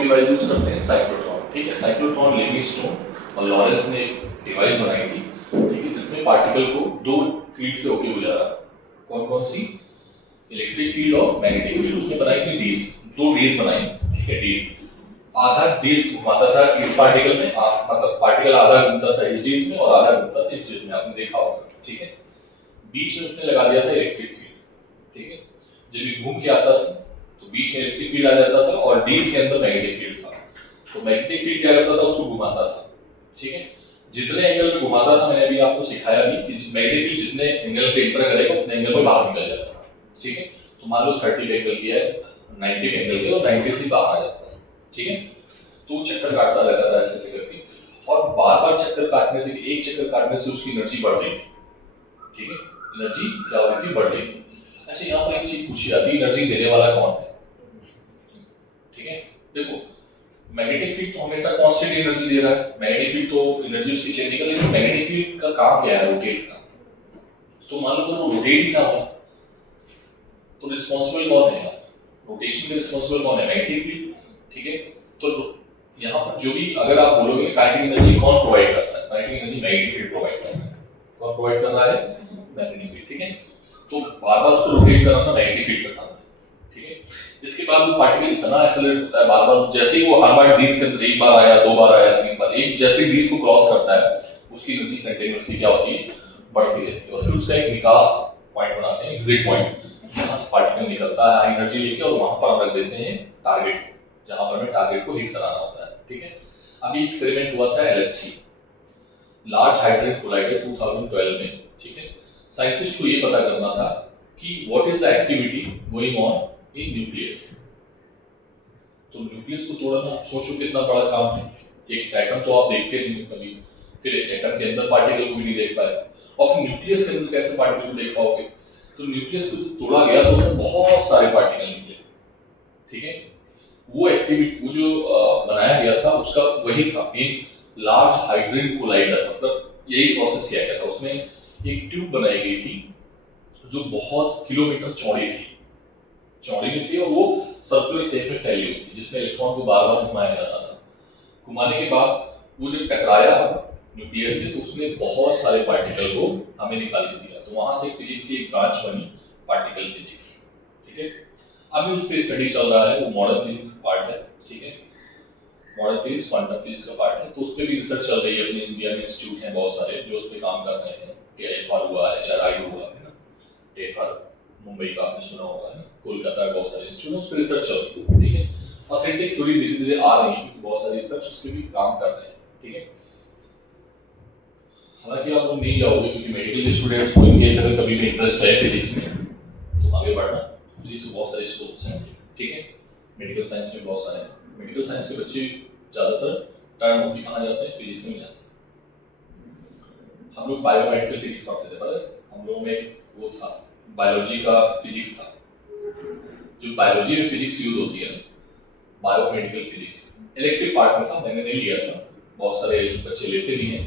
सी device use करते हैं cyclotron, ठीक है। साइक्लोट्रॉन लिविंगस्टोन और लॉरेंस ने डिवाइस बनाई थी, ठीक है, जिसमें पार्टिकल को दो फील्ड से होके गुजारा। कौन कौन सी? इलेक्ट्रिक फील्ड और मैग्नेटिक फील्ड। उसने बनाई थी डीज, दो डीज बनाई, ठीक है। डीज आधा डीज घुमाता था इस पार्टिकल में, मतलब पार्टिकल आधा घूमता था इस डीज में और आधा घूमता था इस डीज में, आपने देखा होगा, ठीक है। बीच में उसने लगा दिया था इलेक्ट्रिक फील्ड, ठीक है। जब ये घूम के आता था तो बीच में इलेक्ट्रिक फील्ड आ जाता था और डीज के अंदर मैग्नेटिक फील्ड था। तो मैग्नेटिक फील्ड क्या करता था? उसको घुमाता था, ठीक है। जितने एंगल पे घुमाता था, मैंने अभी आपको सिखाया भी कि मैग्नेटिक फील्ड जितने एंगल पे एंटर करेगा उतने एंगल पे बाहर निकल जाता था, ठीक है। तो मान लो 30 पे एंगल किया है, 90 पे एंगल किया और 90 से बाहर आ जाता है, ठीक है। तो वो चक्कर काटता रहता था ऐसे ऐसे करके, और बार बार चक्कर काटने से, एक चक्कर काटने से उसकी एनर्जी बढ़ रही थी, ठीक है। एनर्जी क्या हो रही थी? बढ़ रही थी। अच्छा, यहाँ पर एक चीज पूछी जाती है, एनर्जी देने वाला कौन है, ठीक है। देखो, मैग्नेटिक फील्ड तो हमेशा कांस्टेंट एनर्जी दे रहा है, मैग्नेटिक फील्ड तो एनर्जी उसकी चेंज नहीं कर, लेकिन मैग्नेटिक फील्ड का काम क्या है? रोटेट करना। तो मान लो अगर वो रोटेट ही ना हो तो रिस्पांसिबल कौन है? रोटेशन के रिस्पांसिबल कौन है? मैग्नेटिक फील्ड, ठीक है। तो यहाँ पर जो भी अगर आप बोलोगे काइनेटिक एनर्जी कौन प्रोवाइड करता है? Kinetic energy magnetic field provide करता है। कौन प्रोवाइड कर रहा है? मैग्नेटिक फील्ड, ठीक है। तो बार बार उसको रोटेट कराना मैग्नेटिक फील्ड का काम है, ठीक है। इसके बाद वो पार्टिकल इतना एक्सेलरेट होता है बार बार, जैसे ही वो हर बार डीज के अंदर एक बार आया, दो बार आया, तीन बार, एक जैसे डीज को क्रॉस करता है उसकी एनर्जी कंटीन्यूअसली क्या होती है? बढ़ती रहती है। और फिर उसका एक विकास पॉइंट बनाते हैं, एग्जिट पॉइंट, जहां से पार्टिकल निकलता है हाई एनर्जी लेके, और वहां पर हम रख देते हैं टारगेट, जहां पर हमें टारगेट को हिट कराना होता है, ठीक है। अभी एक्सपेरिमेंट हुआ था LHC, लार्ज हाइड्रोजन कोलाइडर 2012 में, ठीक है। साइंटिस्ट को ये पता करना था कि what is the activity going on in nucleus. तो न्यूक्लियस को तोड़ना, सोचो कितना बड़ा काम है। एक एटम तो आप देखते नहीं कभी, फिर एटम के अंदर पार्टिकल को भी नहीं देख पाए, और फिर न्यूक्लियस के अंदर कैसे पार्टिकल को देख पाओगे? तो न्यूक्लियस को तोड़ा गया तो उसमें बहुत सारे पार्टिकल निकले, ठीक है। वो एक्टिविटी, वो जो बनाया गया था उसका वही था मेन, लार्ज हाइड्रोजन कोलाइडर, मतलब यही प्रोसेस किया गया था। उसमें एक ट्यूब बनाई गई थी जो बहुत किलोमीटर चौड़ी थी, और वो सर्कुलर शेप में फैली हुई थी, जिसमें इलेक्ट्रॉन को बार बार घुमाया जाता था। घुमाने के बाद वो जब टकराया न्यूक्लियस से तो उसने बहुत सारे पार्टिकल को हमें निकाल के दिया। तो वहां से फिजिक्स की एक ब्रांच बनी, पार्टिकल फिजिक्स, ठीक है। अभी उस पर स्टडी चल रहा है, वो मॉडर्न फिजिक्स का पार्ट है, ठीक है। मॉडर्न फिजिक्स क्वांटम फिजिक्स का पार्ट है, तो उस पर भी रिसर्च चल रही है। अपने इंडिया में इंस्टीट्यूट हैं बहुत सारे जो उस पर काम कर रहे हैं। TIFR हुआ, HRI हुआ है ना, TIFR मुंबई का आपने सुना होगा, है ना, कोलकाता का बहुत सारे इंस्टीट्यूट, उस पर रिसर्च चल रही है, ठीक है। ऑथेंटिक थ्योरी धीरे धीरे आ रही है, बहुत सारी रिसर्च उस पर भी काम कर रहे हैं, ठीक है। हालांकि आप लोग नहीं जाओगे, क्योंकि मेडिकल स्टूडेंट्स को इनकेस अगर कभी भी इंटरेस्ट है फिजिक्स में तो आगे बढ़ना, फिजिक्स में बहुत सारे स्कोप्स हैं, ठीक है। मेडिकल साइंस में बहुत सारे हैं, मेडिकल साइंस के बच्चे ज़्यादातर टर्न होकर कहाँ जाते हैं? फिजिक्स में जाते हैं। हम लोग बायोमेडिकल फिजिक्स पढ़ते थे, पता है? हम लोगों में वो था, बायोलॉजी का फिजिक्स था। जो बायोलॉजी में फिजिक्स यूज होती है ना, बायोमेडिकल फिजिक्स इलेक्टिव पार्ट में था, मैंने नहीं लिया था, बहुत सारे बच्चे लेते नहीं हैं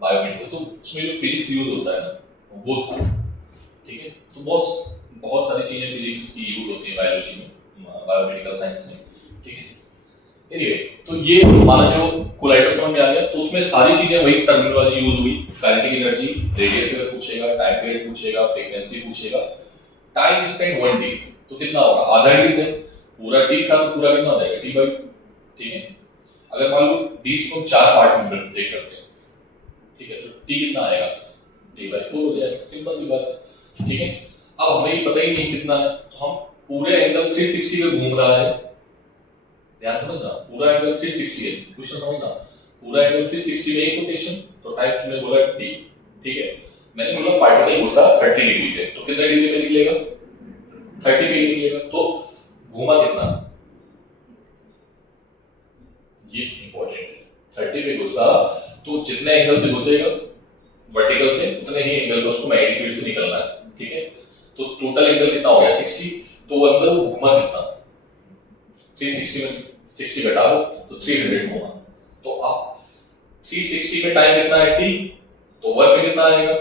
बायोमेडिकल, तो उसमें जो फिजिक्स यूज होता है ना वो था, ठीक है। तो बहुत सारी चीजें फिजिक्स की यूज होती है बायोलॉजी में, बायोमेडिकल साइंस में, ठीक है। एनीवे, तो ये हमारा जो कोलाइडर समझ में आ गया, तो उसमें सारी चीजें वही टर्मिनोलॉजी यूज हुई, काइनेटिक एनर्जी, रेडियस अगर पूछेगा, टाइम पीरियड पूछेगा, फ्रीक्वेंसी पूछेगा, टाइम स्पेंड 1 डेज, तो कितना होगा? आधा डेज है, पूरा डी था तो पूरा कितना हो जाएगा? D/, ठीक है। अगर मान लो डीज को 4 पार्ट में ब्रेक करते हैं, ठीक है, तो टी कितना आएगा? D/4 हो जाएगा, सिंपल सी बात है, ठीक है। अब हमें ये पता ही नहीं कितना है, तो हम पूरे एंगल 360 पे घूम रहा है, ध्यान समझना, पूरा एंगल 360 है, क्वेश्चन समझना, पूरा एंगल 360 में एक रोटेशन, तो टाइम तुमने बोला t, ठीक है। मैंने बोला पार्टिकल घुसा 30 डिग्री पे, तो कितने डिग्री पे निकलेगा? 30 पे निकलेगा, तो घूमा कितना? ये इंपॉर्टेंट है, 30 पे घुसा तो जितने एंगल से घुसेगा वर्टिकल से, उतने ही एंगल पे उसको मैग्नेटिक फील्ड से निकलना है, ठीक है। तो टोटल एंगल कितना हो गया? 60, तो वो अंदर घुमा कितना? 360 में 60 घटा दो तो 300 घुमा। तो आप 360 पे टाइम कितना है? t, तो 1 पे कितना आएगा?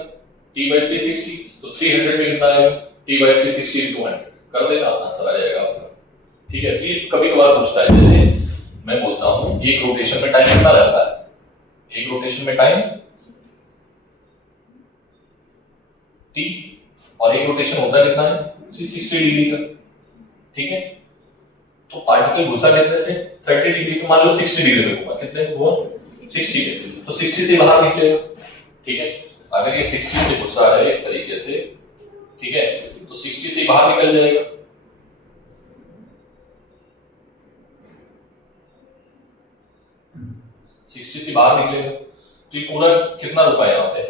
t/360, तो 300 में कितना आएगा? t/360 × 100, कर देना, आंसर आ जाएगा आपका, ठीक है। तो ये कभी कभार पूछता है, जैसे एक रोटेशन में टाइम कितना लगता है? एक रोटेशन में टाइम t, और एक रोटेशन होता कितना है? 360 डिग्री का। ठीक है, तो पार्टिकल घुसा कितने से? 30 डिग्री पे, मान लो 60 डिग्री में घूमा, कितने में घूमा? 60 पे, तो 60 से बाहर निकलेगा। ठीक है, अगर ये 60 से घुसा है इस तरीके से, ठीक है, तो 60 से बाहर निकल जाएगा। से बाहर निकलेगा, तो ये पूरा कितना रुका यहाँ पे?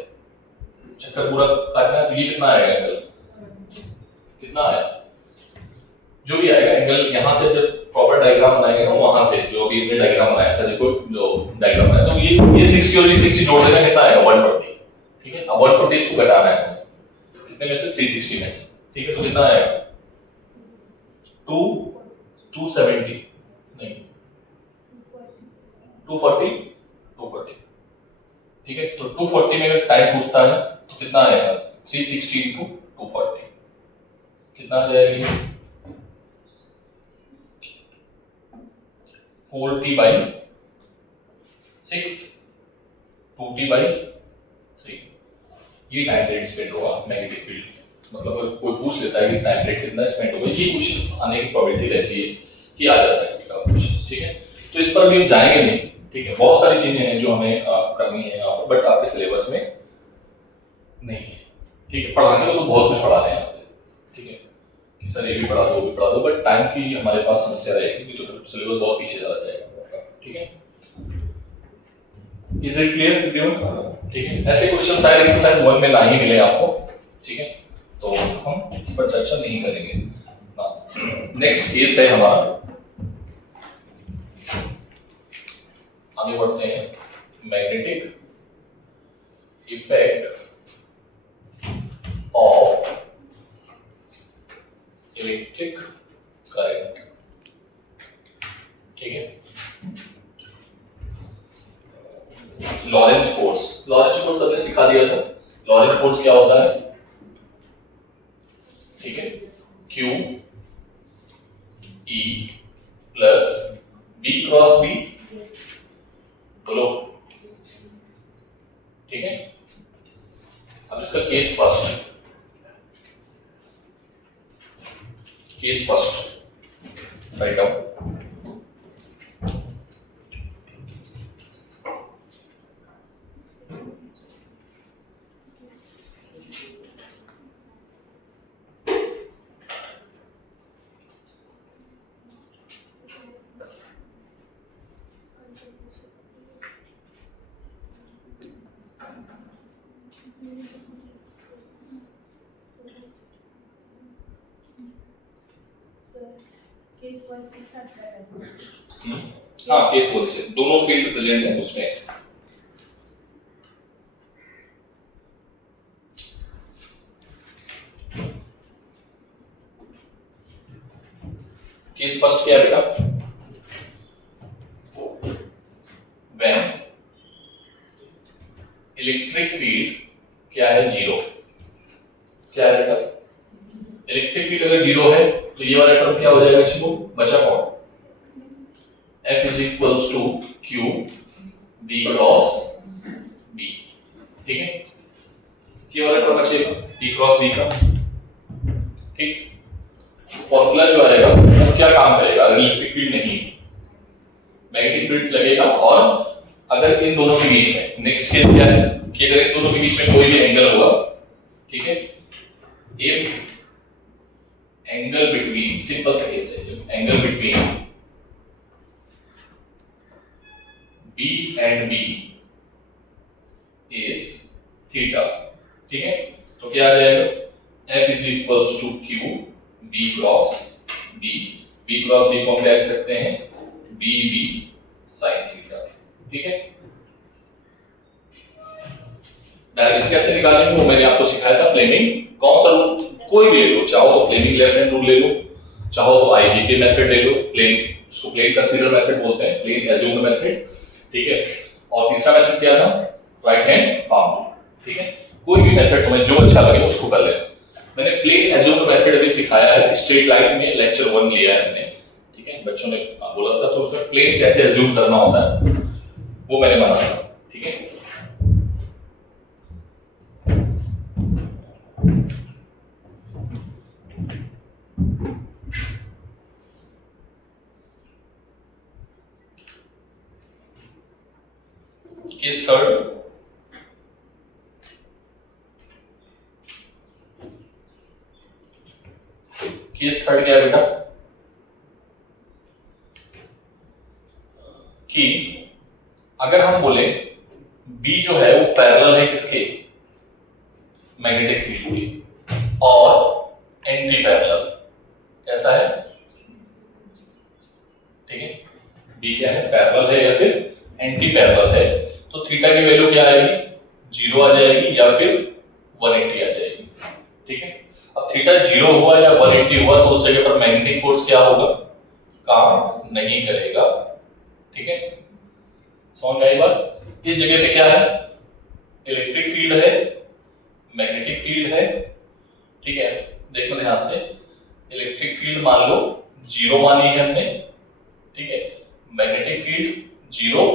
चक्कर पूरा काटना है, तो ये कितना आएगा एंगल? कितना आया? जो भी आएगा एंगल, यहाँ से जब प्रॉपर डायग्राम बनाएंगे ना, वहां से जो अभी हमने डायग्राम बनाया था, देखो जो डायग्राम बनाया, तो ये 60 और ये 60 जोड़ देना कितना आएगा? 120। ठीक है, अब 120 को घटाना है कितने में से? 360 में से। ठीक है, तो कितना आएगा? 270 नहीं 240। ठीक है, तो 240 में अगर टाइम पूछता है तो कितना आएगा? 360 इंटू 240 कितना आ जाएगा? 4t/6 2t/3 ये टाइम पीरियड स्पेंड होगा मैग्नेटिक फील्ड में। मतलब अगर कोई पूछ लेता है कि टाइम पीरियड कितना स्पेंड होगा, ये क्वेश्चन आने की प्रोबेबिलिटी रहती है कि आ जाता है क्वेश्चन। ठीक है, तो इस पर भी जाएंगे नहीं। ठीक है, बहुत सारी चीजें हैं जो हमें करनी है यहाँ पर, बट आपके सिलेबस में नहीं है। ठीक है, पढ़ाने को तो बहुत कुछ पढ़ा रहे हैं यहाँ पे। ठीक है, कि सर ये भी पढ़ा दो, वो भी पढ़ा दो, बट टाइम की हमारे पास समस्या रहेगी कि तो सिलेबस बहुत पीछे चला जाएगा। ठीक है, इज इट क्लियर एवरीवन? ठीक है, ऐसे क्वेश्चन शायद एक्सरसाइज 1 में ना ही मिले आपको। ठीक है, तो हम इस पर चर्चा नहीं करेंगे। नेक्स्ट केस है हमारा, आगे बढ़ते हैं। Magnetic effect of electric current. ठीक है, लॉरेंज फोर्स हमने सिखा दिया था। लॉरेंज फोर्स क्या होता है? ठीक है, Q E plus B cross B, बोलो। ठीक है, अब इसका केस फर्स्ट राइट डाउन। हाँ, केस वन से दोनों फील्ड प्रेजेंट है उसमें। केस फर्स्ट क्या है बेटा? व्हेन इलेक्ट्रिक फील्ड क्या है? 0। क्या है बेटा? इलेक्ट्रिक फील्ड अगर 0 है तो ये वाला टर्म क्या हो जाएगा? इसको बचा कौन? F is equals to Q B cross B। ठीक है, ये वाला टर्म बचेगा B क्रॉस B का। ठीक, फॉर्मूला जो आएगा वो क्या काम करेगा? इलेक्ट्रिक फील्ड नहीं, मैग्नेटिक फील्ड लगेगा। और अगर इन दोनों के बीच में, नेक्स्ट केस क्या है कि अगर इन दोनों के बीच में कोई भी एंगल हुआ, ठीक है, इफ एंगल बिटवीन, सिंपल सा केस है, if angle between B and B is theta। ठीक है, तो क्या आ जाएगा? F is equals to Q B cross B। B cross B को हम क्या लिख सकते हैं? BB sin theta. ठीक है, डायरेक्शन कैसे निकालेंगे वो मैंने आपको सिखाया था। फ्लेमिंग कौन सा रूल? कोई भी ले लो, चाहो तो फ्लेमिंग लेफ्ट हैंड रूल ले लो, चाहो तो IGK मेथड ले लो, प्लेन उसको प्लेन कंसीडर मेथड बोलते हैं, प्लेन एज्यूम्ड मेथड। ठीक है, और तीसरा मेथड क्या था? Right hand palm. ठीक है, कोई भी मेथड तुम्हें जो अच्छा लगे उसको कर लेना। मैंने प्लेन एज्यूम्ड मेथड अभी सिखाया है, स्ट्रेट लाइन में लेक्चर 1 लिया है मैंने। ठीक है, बच्चों ने बोला था, तो उसमें प्लेन कैसे एज्यूम करना होता है वो मैंने बना था, ठीक है। केस थर्ड, केस थर्ड क्या है बेटा कि अगर हम बोले बी जो है वो पैरेलल है किसके, मैग्नेटिक फील्ड के, और एंटी पैरेलल कैसा है, ठीक है, बी क्या है, पैरेलल है या फिर एंटी पैरेलल है, तो थीटा की वैल्यू क्या आएगी, 0 आ जाएगी या फिर 180 आ जाएगी, ठीक है। अब थीटा 0 हुआ या 180 हुआ तो उस जगह पर मैग्नेटिक फोर्स क्या होगा, काम नहीं करेगा, ठीक है। समझ में आई बात। इस जगह पे क्या है, इलेक्ट्रिक फील्ड है, मैग्नेटिक फील्ड है, ठीक है। देखो ध्यान से, इलेक्ट्रिक फील्ड मान लो 0 मानी है हमने, ठीक है, मैग्नेटिक फील्ड 0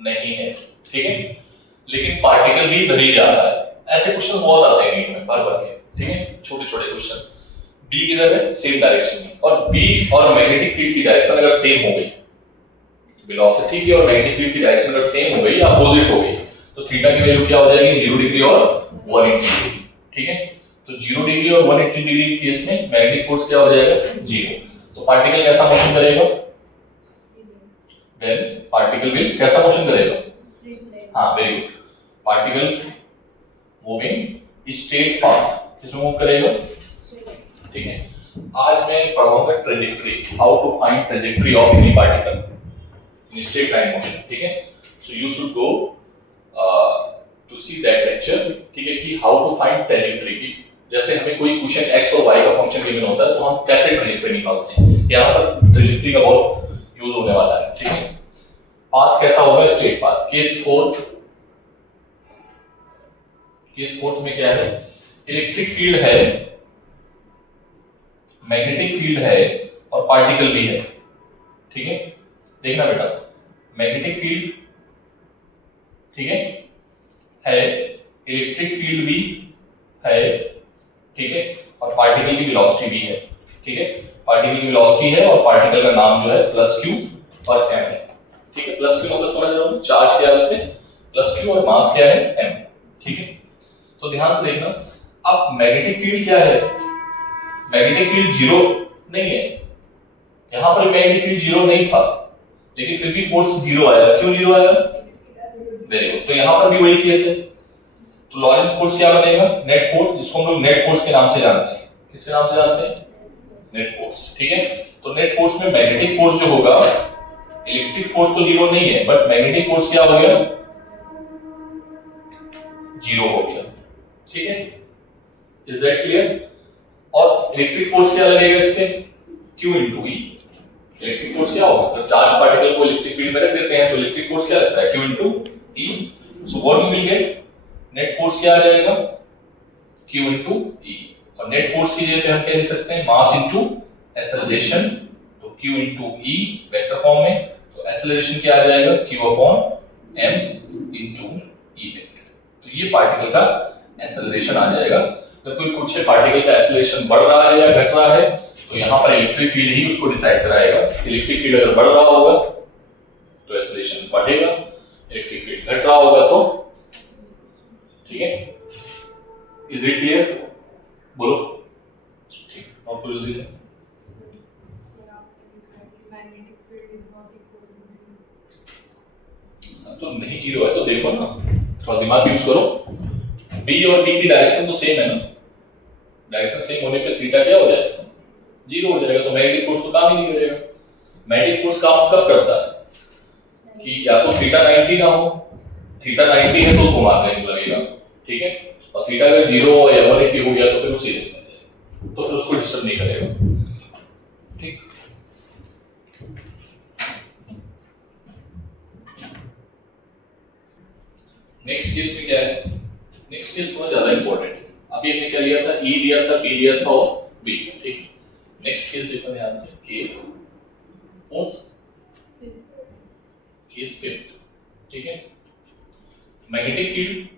नहीं है, ठीक है, लेकिन पार्टिकल भी इधर ही जा रहा है। ऐसे क्वेश्चन बहुत आते हैं नीट में भर भर के, ठीक है, छोटे छोटे क्वेश्चन। बी किधर है, सेम डायरेक्शन में, और बी और मैग्नेटिक फील्ड की डायरेक्शन अगर सेम हो गई, वेलोसिटी की और मैग्नेटिक फील्ड की डायरेक्शन अगर सेम हो गई या अपोजिट हो गई, तो थीटा की वैल्यू क्या हो जाएगी, 0 डिग्री और 180 डिग्री, ठीक है। तो 0 डिग्री और 180 डिग्री के केस में मैग्नेटिक फोर्स क्या हो जाएगा, 0। तो पार्टिकल कैसा मोशन करेगा, देन पार्टिकल विल कैसा मोशन करेगा, हाँ very good, particle moving straight path, किसमें मूव करेगा, ठीक है। आज मैं पढ़ाऊंगा trajectory, how to find trajectory of any particle in straight line motion, ठीक है। So you should go to see that lecture, ठीक है, कि हाउ टू फाइंड ट्रेजेक्टरी की, जैसे हमें कोई क्वेश्चन x और y का फंक्शन गिवन होता है तो हम कैसे ट्रेजेक्टरी निकालते हैं, यहाँ पर ट्रेजेक्टरी का बहुत यूज होने वाला है, ठीक है। पाथ कैसा होगा, स्ट्रेट पाथ। केस फोर्थ में क्या है, इलेक्ट्रिक फील्ड है, मैग्नेटिक फील्ड है और पार्टिकल भी है, ठीक है। देखना बेटा, मैग्नेटिक फील्ड, ठीक है, इलेक्ट्रिक फील्ड भी है, ठीक है, और पार्टिकल की वेलोसिटी भी है, ठीक है। पार्टिकल की वेलोसिटी है और पार्टिकल का नाम जो है प्लस क्यू और एम है, ठीक है। प्लस क्यू मतलब समझ रहे हो, चार्ज क्या है उसमें, प्लस क्यू, और मास क्या है, एम, ठीक है। तो ध्यान से देखना, अब मैग्नेटिक फील्ड क्या है, मैग्नेटिक फील्ड 0 नहीं है, यहां पर मैग्नेटिक फील्ड 0 नहीं था, लेकिन फिर भी फोर्स 0 आया, क्यों 0 आया, वेरी गुड। तो यहां पर भी वही केस है, तो लॉरेंस फोर्स क्या बनेगा, नेट फोर्स, जिसको हम लोग नेट फोर्स के नाम से जानते हैं, किसके नाम से जानते हैं, नेट फोर्स, ठीक है। तो नेट फोर्स में मैग्नेटिक फोर्स जो होगा, इलेक्ट्रिक फोर्स तो 0 नहीं है, बट मैग्नेटिक फोर्स क्या हो गया, 0 हो गया, ठीक है। Is that clear. और इलेक्ट्रिक फोर्स क्या लगेगा इस पे, Q into E। Electric force क्या होगा, अगर चार्ज पार्टिकल को इलेक्ट्रिक फील्ड में रख देते हैं तो इलेक्ट्रिक फोर्स क्या लगता है, Q into E। So what you will get, net force क्या आ जाएगा, Q into E। और नेट फोर्स की जगह पे हम क्या लिख सकते हैं, मास into एक्सेलरेशन, तो Q into E vector form में, तो एक्सेलरेशन क्या आ जाएगा, Q upon M into E vector. तो ये पार्टिकल का एक्सेलरेशन आ जाएगा। जब कोई पूछे पार्टिकल का एक्सेलरेशन बढ़ रहा है या घट रहा है, तो यहाँ पर इलेक्ट्रिक फील्ड ही उसको डिसाइड कराएगा। इलेक्ट्रिक फील्ड अगर बढ़ रहा होगा तो एक्सेलरेशन बढ़ेगा, इलेक्ट्रिक फील्ड घट रहा होगा तो, ठीक है। इज इट क्लियर, बोलो, ठीक, और कोई जल्दी से। तो नहीं 0 है तो देखो ना, थोड़ा दिमाग यूज करो, बी और बी की डायरेक्शन तो सेम है ना, डायरेक्शन सेम होने पे थीटा क्या हो जाएगा, 0 हो जाएगा, तो मैग्नेटिक फोर्स तो काम ही नहीं करेगा। मैग्नेटिक फोर्स काम कब करता है कि या तो थीटा 90 ना हो, थीटा 90 है तो घुमाने लगेगा, ठीक है, और थीटा अगर 0 या 180 हो गया तो फिर वो सीधे हो जाएगा, तो फिर उसको डिस्टर्ब नहीं करेगा, ठीक। नेक्स्ट केस में क्या है, नेक्स्ट केस थोड़ा ज्यादा इंपॉर्टेंट है। अभी हमने क्या लिया था, E लिया था, B लिया था और B, ठीक। नेक्स्ट केस देखो ध्यान से, केस केस फिफ्थ, ठीक है। मैग्नेटिक फील्ड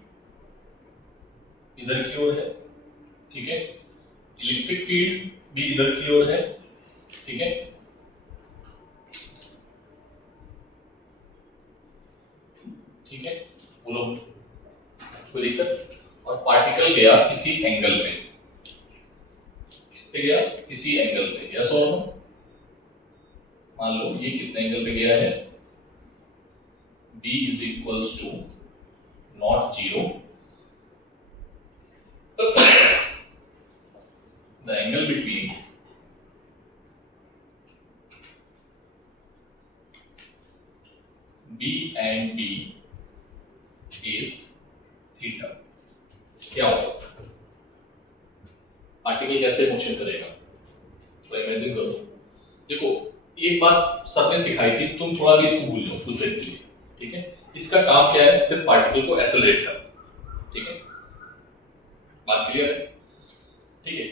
इधर की ओर है, ठीक है। इलेक्ट्रिक फील्ड भी इधर की ओर है, ठीक है। ठीक है, बोलो कोई दिक्कत? और पार्टिकल गया किसी एंगल पे, किस पे गया? किसी एंगल पे, यस और नो? मान लो ये कितने एंगल पे गया है? b is equals to not 0 the angle between b and b is theta। क्या होगा? पार्टिकल कैसे मोशन करेगा? तो इमेजिन करो, देखो एक बात सबने सिखाई थी, तुम थोड़ा भी इसको भूल जाओ कुछ देर के लिए, ठीक है। इसका काम क्या है? सिर्फ पार्टिकल को एक्सेलरेट करना, ठीक है। बात क्लियर है? ठीक है।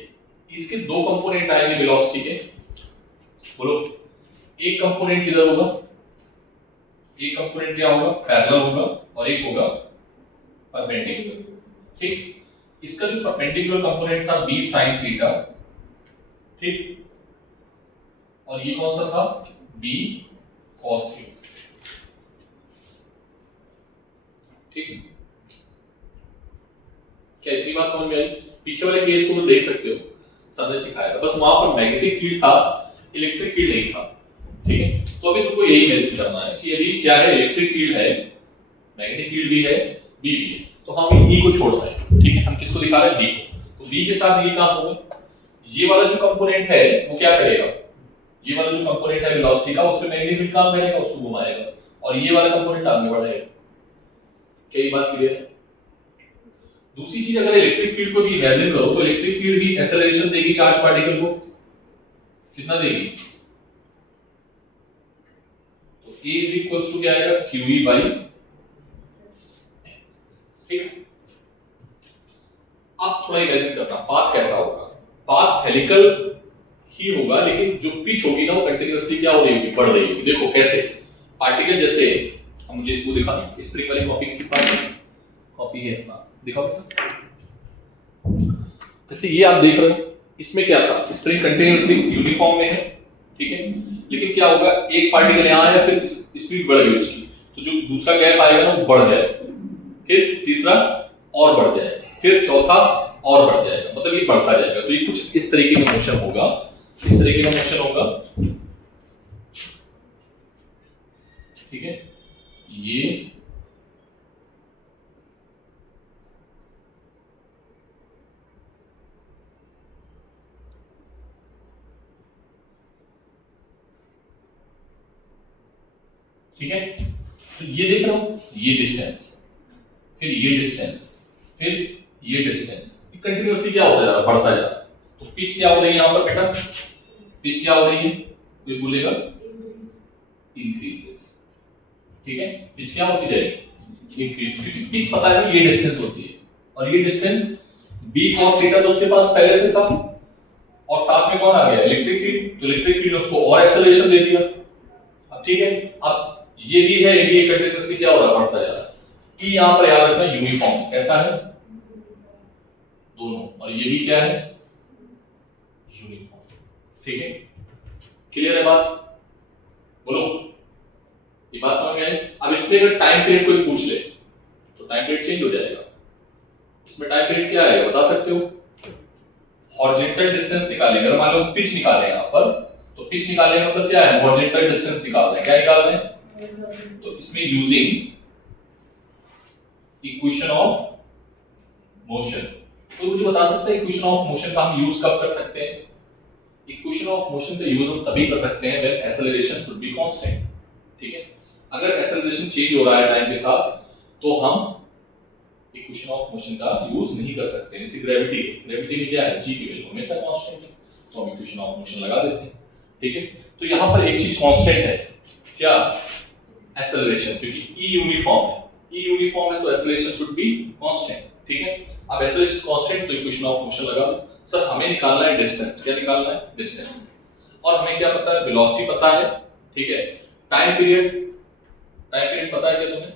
इसके दो कंपोनेंट आएंगे वेलोसिटी के, बोलो। एक कंपोनेंट किधर होगा? एक कंपोनेंट क्या होगा? पैरेलल होगा, और एक होगा परपेंडिकुलर, ठीक। इसका जो परपेंडिकुलर कंपोनेंट था b sin थीटा, ठीक, और ये कौन सा था? b cos थीटा, ठीक। क्या इतनी बात समझ में आई? पीछे वाले केस को देख सकते हो, सबने सिखाया था, बस वहां पर मैग्नेटिक फील्ड था, इलेक्ट्रिक फील्ड नहीं था, ठीक है। तो अभी तुमको यही इमेजिन करना है कि यदि क्या है, इलेक्ट्रिक फील्ड है, मैग्नेटिक फील्ड भी है, बी भी है, तो हम ई को छोड़ रहे हैं, ठीक है। हम किसको दिखा रहे हैं? बी को। तो बी के साथ ये काम होगा, ये वाला जो कंपोनेंट है वो क्या करेगा? ये वाला जो कंपोनेंट है वेलोसिटी का, उस पे मैग्नेटिक फील्ड काम करेगा, उसको घुमाएगा, और ये वाला कंपोनेंट आगे बढ़ेगा। क्या ये बात क्लियर है? दूसरी चीज, अगर इलेक्ट्रिक फील्ड को भी इमेजिन करो, तो इलेक्ट्रिक फील्ड भी एक्सेलरेशन देगी चार्ज पार्टिकल को, कितना देगी? तो A इज इक्वल्स टू क्या आएगा? QE बाई, ठीक। अब थोड़ा इमेजिन करना, पाथ कैसा होगा? पाथ हेलिकल ही होगा, लेकिन जो पिच होगी ना वो कंटीन्यूअसली क्या हो रही होगी? बढ़ रही होगी। देखो कैसे, पार्टिकल जैसे, हम मुझे वो दिखा, स्प्रिंग वाली कॉपी किसी पास कॉपी है? हाँ दिखाओ। जैसे ये आप देख रहे हो, इसमें क्या था? स्प्रिंग कंटीन्यूअसली यूनिफॉर्म में है, ठीक है। लेकिन क्या होगा, एक पार्टिकल यहाँ आया, फिर स्पीड बढ़ गई उसकी, तो जो दूसरा गैप आएगा ना वो बढ़ जाएगा, फिर तीसरा और बढ़ जाएगा, फिर चौथा और बढ़ जाएगा, मतलब ये बढ़ता जाएगा। तो ये कुछ इस तरीके का मोशन होगा, इस तरीके का मोशन होगा, ठीक है। ये ठीक है, तो ये देख रहा हूं, ये डिस्टेंस, फिर ये डिस्टेंस, फिर ये डिस्टेंस, कंटिन्यूअसली क्या होता जा रहा है? बढ़ता जा रहा है। तो पिच क्या हो रही है यहां पर बेटा? पिच क्या हो रही है? कोई बोलेगा? इंक्रीजेस, ठीक है। पिच क्या होती जाएगी? इंक्रीज, क्योंकि पिच पता है ये डिस्टेंस होती है, और ये डिस्टेंस b cos थीटा तो उसके पास पहले से था, और साथ में कौन आ गया? इलेक्ट्रिक फील्ड, तो इलेक्ट्रिक फील्ड उसको और एक्सेलरेशन दे दिया। अब ठीक है, अब ये भी है, ये भी कंटीन्यूअसली क्या हो रहा है? बढ़ता जा रहा है। ई यहां पर याद रखना यूनिफॉर्म कैसा है? दोनों, और ये भी क्या है? यूनिफॉर्म, ठीक है। क्लियर है बात? बोलो, ये बात समझ में आई? अब इसमें अगर टाइम पीरियड कोई पूछ ले तो टाइम पीरियड चेंज हो जाएगा। इसमें टाइम पीरियड क्या आएगा बता सकते हो? हॉरिजॉन्टल डिस्टेंस निकालेंगे, मान लो पिच निकाले यहां पर, तो पिच निकालेंगे मतलब क्या है? हॉरिजॉन्टल डिस्टेंस निकाल रहे हैं। क्या निकाल रहे हैं? तो इसमें यूजिंग इक्वेशन ऑफ मोशन, तो मुझे बता सकते हैं इक्वेशन ऑफ मोशन का हम यूज कब कर सकते हैं? इक्वेशन ऑफ मोशन का यूज हम तभी कर सकते हैं when acceleration should be constant, ठीक है। अगर एक्सेलरेशन चेंज हो रहा है टाइम के साथ, तो हम इक्वेशन ऑफ मोशन का यूज नहीं कर सकते। जैसे ग्रेविटी में क्या है? जी की वैल्यू हमेशा कांस्टेंट है, तो हम इक्वेशन ऑफ मोशन लगा देते हैं, ठीक है। तो यहां पर एक चीज कांस्टेंट है, क्या? एक्सेलरेशन, क्योंकि ई यूनिफॉर्म है, ई यूनिफॉर्म है तो एक्सेलरेशन शुड बी कांस्टेंट, ठीक है। अब एक्सेलरेशन कांस्टेंट तो इक्वेशन ऑफ मोशन लगा दो। सर हमें निकालना है डिस्टेंस, क्या निकालना है? डिस्टेंस, और हमें क्या पता है? वेलोसिटी पता है, ठीक है। टाइम पीरियड टाइम पीरियड पता है क्या तुम्हें?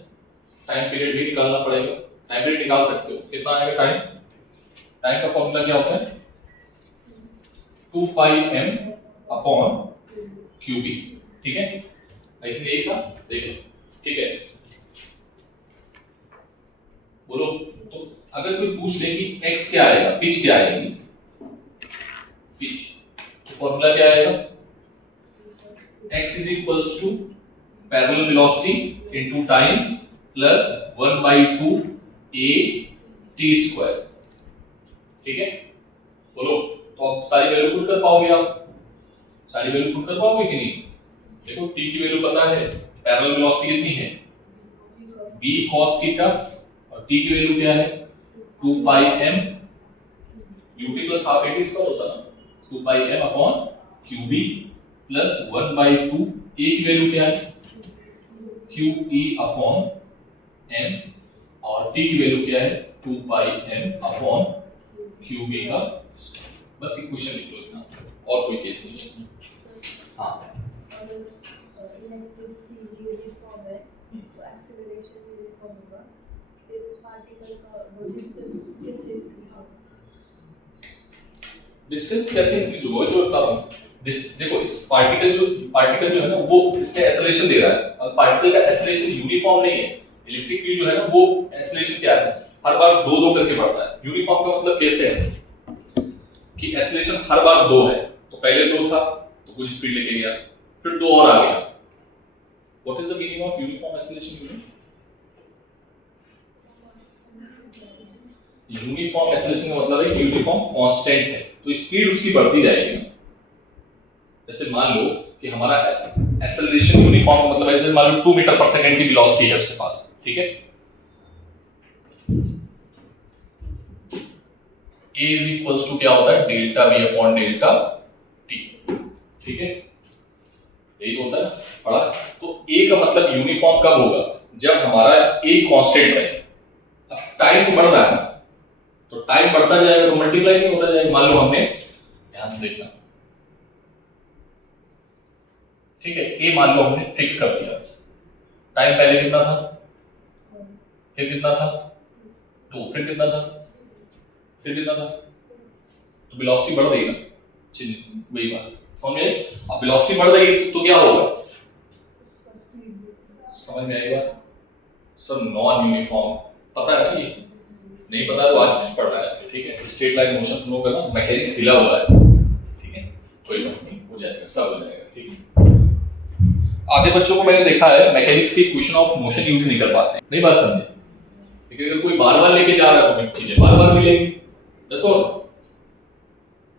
टाइम पीरियड भी निकालना पड़ेगा। टाइम पीरियड निकाल सकते हो, कितना आएगा टाइम? टाइम का फॉर्मूला क्या होता है? 2 पाई m अपॉन QB, ठीक है? इसलिए एक था, देख लो, ठीक है? बोलो, तो अगर कोई पूछ ले कि x क्या आएगा, पिच क्या आएगी, पिच, तो फॉर्मूला क्या आएगा? x is equals to parallel velocity into time plus 1/2 a t square, ठीक है? बोलो, तो आप सारी वैल्यू पुट कर पाओगे? आप सारी वैल्यू पुट कर पाओगे कि नहीं? देखो t की वैल्यू पता है, पैरेलल वेलोसिटी कितनी है? b cos थीटा, और t की वैल्यू क्या है? 2 पाई m ut plus half at square होता ना, 2 पाई m upon qb plus 1/2 a की वैल्यू क्या है? qe अपॉन m, और t की वैल्यू क्या है? 2 पाई m अपॉन qb का, बस इक्वेशन लिख लो इतना, और कोई केस नहीं है इसमें। हाँ, इलेक्ट्रिक फील्ड यूनिफॉर्म है तो एक्सेलरेशन यूनिफॉर्म होगा, फिर पार्टिकल का वो डिस्टेंस कैसे इंक्रीज होगा? डिस्टेंस कैसे इंक्रीज होगा जो बता रहा हूँ। देखो, इस पार्टिकल जो है ना, वो इसका एक्सेलरेशन दे रहा है, और पार्टिकल का एक्सेलरेशन यूनिफॉर्म नहीं है। इलेक्ट्रिक फील्ड जो है ना, वो एक्सेलरेशन क्या है, हर बार दो दो करके बढ़ता है। यूनिफॉर्म का मतलब कैसे है कि एक्सेलरेशन हर बार दो है, तो पहले दो था तो कुछ स्पीड लेके गया, फिर दो और आ गया। What is the meaning of uniform acceleration unit? Uniform acceleration का मतलब है कि यूनिफॉर्म कांस्टेंट है, तो स्पीड उसकी बढ़ती जाएगी ना। जैसे मान लो कि हमारा एक्सेलरेशन यूनिफॉर्म का मतलब है, जैसे मान लो 2 मीटर पर सेकंड की वेलोसिटी है उसके पास, ठीक है? a is equals to क्या होता है? Delta v upon delta t, ठीक है? यही तो होता है ना, पढ़ा? तो a का मतलब यूनिफॉर्म कब होगा? जब हमारा a कांस्टेंट रहे। अब टाइम तो बढ़ रहा है, तो टाइम बढ़ता जाएगा तो मल्टीप्लाई नहीं होता जाएगा। मान लो हमने, ध्यान से देखना, ठीक है, a मान लो हमने फिक्स कर दिया, टाइम पहले कितना था, फिर कितना था 2, फिर कितना था, फिर कितना था, तो वेलोसिटी बढ़ रही है ना, वही बात समझ में? अब वेलोसिटी बढ़ रही है तो क्या होगा? उसका स्पीड समझ में आएगा? सब नॉन यूनिफॉर्म, पता है ना? ये नहीं पता तो आज पढ़ रहा है, ठीक है? स्ट्रेट लाइन मोशन तुम लोग का ना मैकेनिक्स हिला हुआ है, ठीक है? कोई बात नहीं, हो जाएगा, सब हो जाएगा, ठीक है? आधे बच्चों को मैंने देखा है मैकेनिक्स के इक्वेशन ऑफ मोशन यूज नहीं कर पाते, नहीं बात समझे? लेकिन अगर कोई बार बार लेके जा रहा है तो चीजें बार बार मिलेंगी, दसो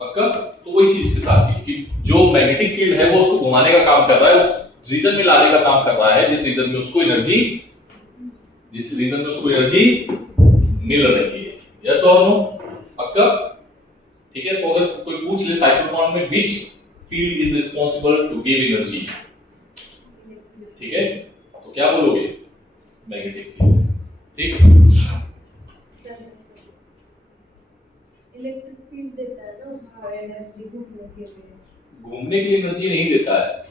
पक्का? तो वही चीज के साथ ही कि जो मैग्नेटिक फील्ड है वो उसको घुमाने का काम कर रहा है, उस रीजन में लाने का काम कर रहा है जिस रीजन में उसको एनर्जी मिल रही है। यस और नो? पक्का? ठीक है? तो अगर कोई पूछ ले साइक्लोट्रॉन में which field is responsible to give energy, ठीक है, तो क्या बोलोगे? मैग्नेटिक फील्ड, ठीक? इलेक्ट्रिक फील्ड देता है ना उसको एनर्जी घूमने के लिए। घूमने के लिए एनर्जी नहीं देता है,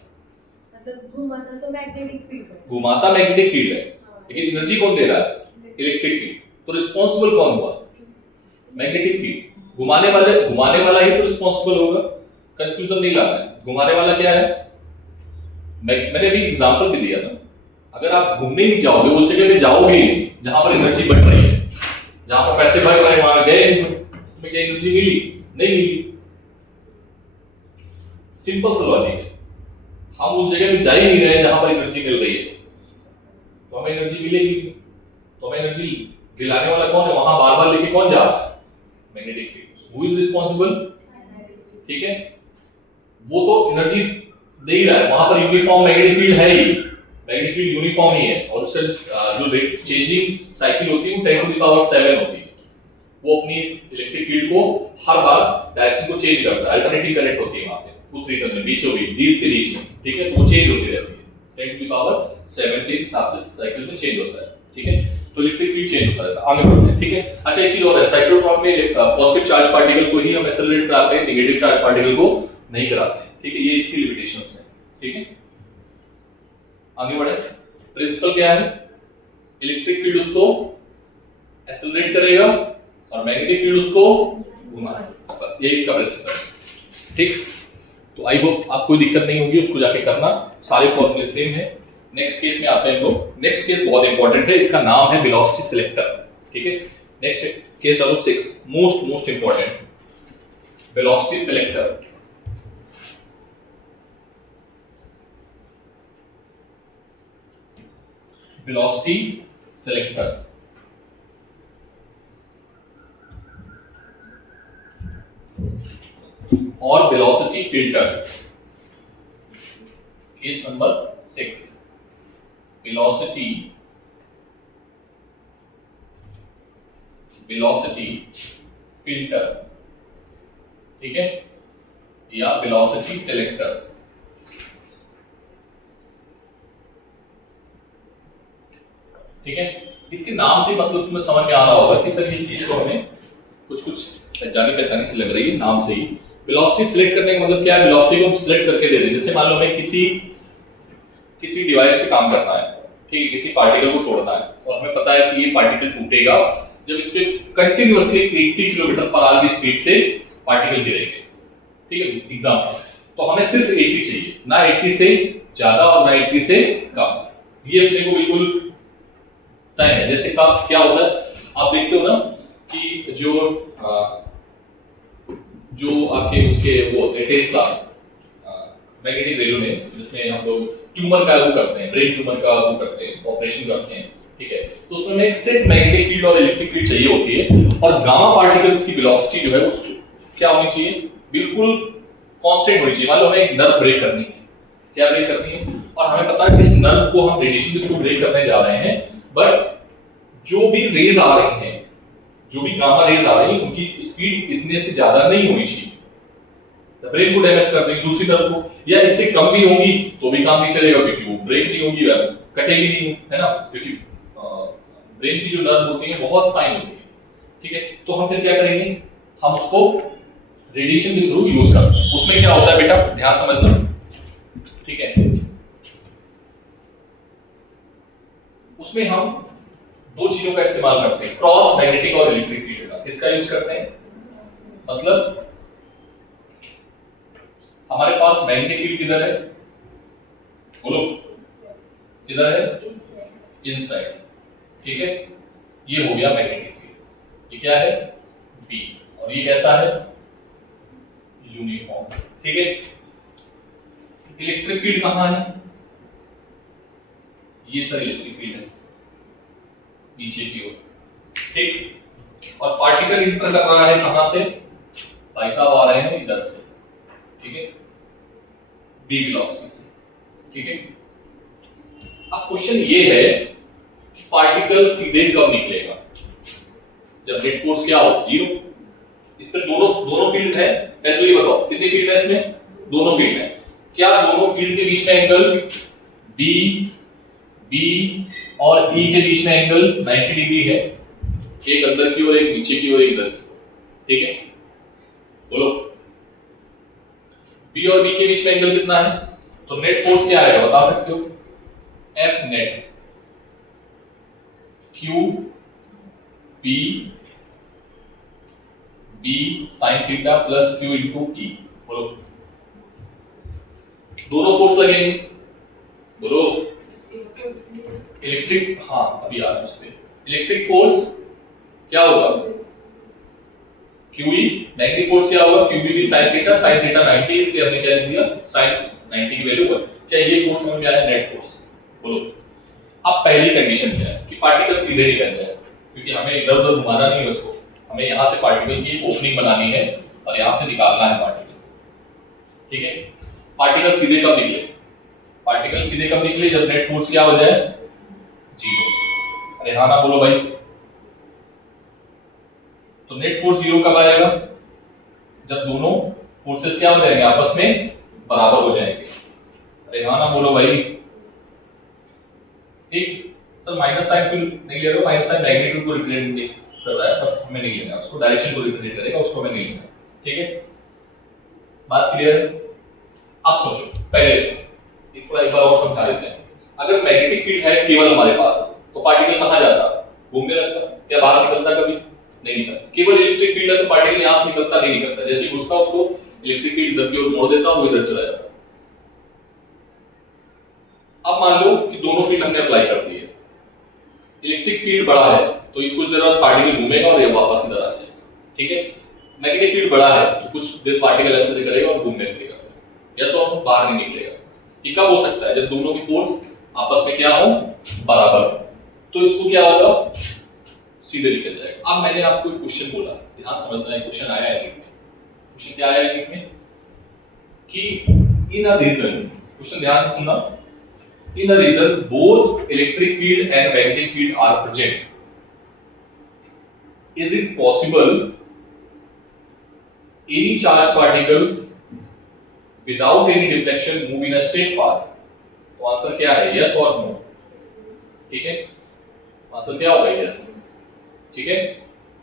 मतलब घुमाता तो मैग्नेटिक फील्ड है, घुमाता मैग्नेटिक फील्ड है, लेकिन एनर्जी कौन दे रहा है? Electric field. तो रिस्पांसिबल कौन हुआ? Magnetic field. घुमाने वाला ही तो रिस्पांसिबल होगा, कंफ्यूजन नहीं लाना है। घुमाने वाला क्या है? मैंने अभी एग्जांपल भी दिया था, अगर आप घूमने नहीं जाओगे, उस जगह पे जाओगे जहां पर एनर्जी बढ़ रही है, जहां पर पैसे बढ़ रहे हैं वहां गए नहीं, तो तुम्हें क्या एनर्जी मिली? नहीं मिली। सिंपल सा लॉजिक है, हम उस जगह पे जा ही नहीं रहे जहां पर एनर्जी मिल रही है, तो हमें एनर्जी मिलेगी। तो हमें एनर्जी दिलाने वाला कौन है? वहां बार बार लेके कौन जा रहा है? Magnetic field. Who is responsible? ठीक है, वो तो एनर्जी दे ही रहा है, वहां पर यूनिफॉर्म मैग्नेटिक फील्ड है ही, मैग्नेटिक फील्ड यूनिफॉर्म ही है, और उसका जो रेट चेंजिंग साइकिल होती है वो 10 टू द पावर 7 होती है। वो अपनी इलेक्ट्रिक फील्ड को हर बार डायरेक्शन को चेंज करता है, अल्टरनेटिंग करंट होती है वहां पे उस रीजन में, बीचों बीच बीच के बीच में, ठीक है? तो वो चेंज होती रहती है, 10 टू द पावर 7 के हिसाब से साइकिल में चेंज होता है, ठीक है? तो इलेक्ट्रिक फील्ड चेंज होता रहता है। आगे बढ़ते हैं, ठीक है? अच्छा, एक चीज और है, साइक्लोट्रॉन में पॉजिटिव चार्ज पार्टिकल को ही हम एक्सेलरेट कराते हैं, नेगेटिव चार्ज पार्टिकल को नहीं कराते हैं, ठीक है? ये इसकी लिमिटेशंस है, ठीक है? आगे बढ़े। प्रिंसिपल क्या है, इलेक्ट्रिक फील्ड उसको एक्सेलरेट करेगा और मैग्नेटिक फील्ड उसको घुमाएगा, बस यही इसका प्रिंसिपल है। ठीक, तो आई होप आपको कोई दिक्कत नहीं होगी, उसको जाके करना, सारे फॉर्मूले सेम है। नेक्स्ट केस में आते हैं हम लोग। नेक्स्ट केस बहुत इंपॉर्टेंट है, इसका नाम है वेलोसिटी सिलेक्टर। ठीक है, नेक्स्ट केस डालो 6, most important, velocity selector. Velocity selector और velocity filter. Case number 6, velocity filter, ठीक है, या वेलोसिटी सिलेक्टर। ठीक है, इसके नाम से मतलब तुम्हें समझ में आ रहा होगा कि सर ये चीज तो हमें कुछ पहचानी सी लग रही है नाम से ही। वेलोसिटी सिलेक्ट करने का मतलब क्या है, वेलोसिटी को हम सिलेक्ट करके दे दें। जैसे मान लो हमें किसी डिवाइस पे काम करना है, ठीक है, किसी पार्टिकल को तोड़ना है और हमें पता है कि ये पार्टिकल टूटेगा जब इस पे कंटिन्यूअसली 80 किलोमीटर पर आवर की स्पीड से पार्टिकल गिरेंगे। ठीक है, एग्जांपल, तो हमें सिर्फ 80 चाहिए, ना 80 से ज्यादा और ना 80 से कम। ये अपने को बिल्कुल तय है। जैसे क्या होता है, आप देखते हो ना कि जो आपके उसके वो होते हैं टेस्ला मैग्नेटिक रेजोनेंस, जिसमें हम लोग ट्यूमर का वो करते हैं, ब्रेन ट्यूमर का वो करते हैं, ऑपरेशन करते हैं। ठीक है, तो उसमें हमें एक सेट मैग्नेटिक फील्ड और इलेक्ट्रिक फील्ड चाहिए होती है, और गामा पार्टिकल्स की वेलोसिटी जो है वो क्या होनी चाहिए, बिल्कुल कांस्टेंट होनी चाहिए। मान लो हमें एक नर्व ब्रेक करनी है, क्या ब्रेक करनी है, और हमें पता है कि इस नर्व को हम रेडिएशन के थ्रू ब्रेक करने जा रहे हैं, बट जो भी रेज आ रही हैं, जो भी गामा रेज आ रही है, उनकी स्पीड इतने से ज्यादा नहीं होनी चाहिए, ब्रेन को डैमेज कर देगी दूसरी तरफ को, या इससे कम भी होगी तो भी काम नहीं चलेगा, क्योंकि वो ब्रेक नहीं होगी, कटेगी नहीं, है ना, क्योंकि ब्रेन की जो नर्व होती है बहुत फाइन होती है। ठीक है, तो हम फिर क्या करेंगे, हम उसको रेडिएशन के थ्रू यूज करते हैं। उसमें क्या होता है बेटा, ध्यान समझना, ठीक है, उसमें हम दो चीजों का इस्तेमाल करते हैं, क्रॉस मैग्नेटिक और इलेक्ट्रिक फील्ड का। किसका यूज करते हैं, मतलब हमारे पास मैग्नेटिक फील्ड किधर है, बोलो किधर है, इनसाइड। ठीक है, ये हो गया मैग्नेटिक फील्ड, ये क्या है, बी, और ये कैसा है, यूनिफॉर्म। ठीक है, इलेक्ट्रिक फील्ड कहां है, ये सर इलेक्ट्रिक फील्ड है नीचे की ओर। ठीक, और पार्टिकल इंटर कर रहा है कहां से, भाई साहब आ रहे हैं इधर से। ठीक है, बी वेलोसिटी से। ठीक है, अब क्वेश्चन ये है कि पार्टिकल सीधे कब निकलेगा, जब नेट फोर्स क्या हो, 0। इस पर दोनों फील्ड है, पहले तो ये बताओ कितनी फील्ड है इसमें, दोनों फील्ड है। क्या दोनों फील्ड के बीच में एंगल बी और ई के बीच में एंगल 90 डिग्री है, एक अंदर की ओर, एक नीचे की ओर, एक इधर की ओर। ठीक है, बोलो बी और बी के बीच में एंगल कितना है, तो नेट फोर्स क्या आएगा बता सकते हो, F net Q P B sine theta plus Q into E. बोलो दोनों फोर्स लगेंगे, बोलो इलेक्ट्रिक, हाँ अभी आ उस पे इलेक्ट्रिक फोर्स क्या होगा, QE, मैग्नेटिक फोर्स क्या होगा, QB sin थीटा 90, इसलिए हमने क्या लिख दिया sin 90 की वैल्यू 1। क्या ये फोर्स समझ में आया, नेट फोर्स। बोलो अब पहली कंडीशन क्या है कि पार्टिकल सीधे निकल जाए, क्योंकि हमें इधर उधर घुमाना नहीं है उसको, हमें यहां से पार्टिकल की ओपनिंग बनानी है और यहां से निकालना है पार्टिकल। ठीक है, पार्टिकल सीधे कब निकले, पार्टिकल सीधे कब निकले, जब नेट फोर्स क्या हो जाए, 0। अरे हाँ ना बोलो भाई, तो नेट फोर्स 0 कब आएगा, जब दोनों फोर्सेस क्या हो जाएंगे, आपस में बराबर हो जाएंगे। अरे हाँ ना बोलो भाई, ठीक। सर माइनस साइन क्यों नहीं ले रहे हो, माइनस साइन मैग्नीट्यूड को रिप्रेजेंट नहीं कर रहा है, बस हमें नहीं लेना, उसको डायरेक्शन को रिप्रेजेंट करेगा, उसको हमें नहीं लेना। ठीक है, बात क्लियर है। आप सोचो, पहले एक बार और समझा देते हैं। अगर मैग्नेटिक फील्ड है केवल हमारे पास तो पार्टिकल कहाँ जाता, घूमने लगता, क्या बाहर निकलता, कभी नहीं निकलता। केवल इलेक्ट्रिक फील्ड है तो पार्टिकल यहाँ से निकलता नहीं निकलता, जैसे घुसता उसको इलेक्ट्रिक फील्ड इधर की ओर मोड़ देता, वो इधर चला जाता। अब मान लो कि दोनों फील्ड हमने अप्लाई कर दी है, इलेक्ट्रिक फील्ड बड़ा है तो ये कुछ देर बाद पार्टिकल घूमेगा और ये वापस इधर आ जाएगा, ठीक है। मैग्नेटिक फील्ड बड़ा है तो कुछ देर पार्टिकल ऐसे करेगा और घूमने लगेगा, यस और बाहर नहीं निकलेगा। ये कब हो सकता है, जब दोनों की फोर्स आपस में क्या हो, बराबर हो, तो इसको क्या होगा, सीधे निकल जाएगा। अब मैंने आपको एक क्वेश्चन बोला, ध्यान समझना है, क्वेश्चन आया है नीट में। क्वेश्चन क्या आया है नीट में कि इन अ रीजन, क्वेश्चन ध्यान से सुनना, in a region both electric field and magnetic field are present, is it possible any charged particles without any deflection move in a straight path? तो आंसर क्या है, यस और no, ठीक है। Answer क्या होगा, यस, ठीक है।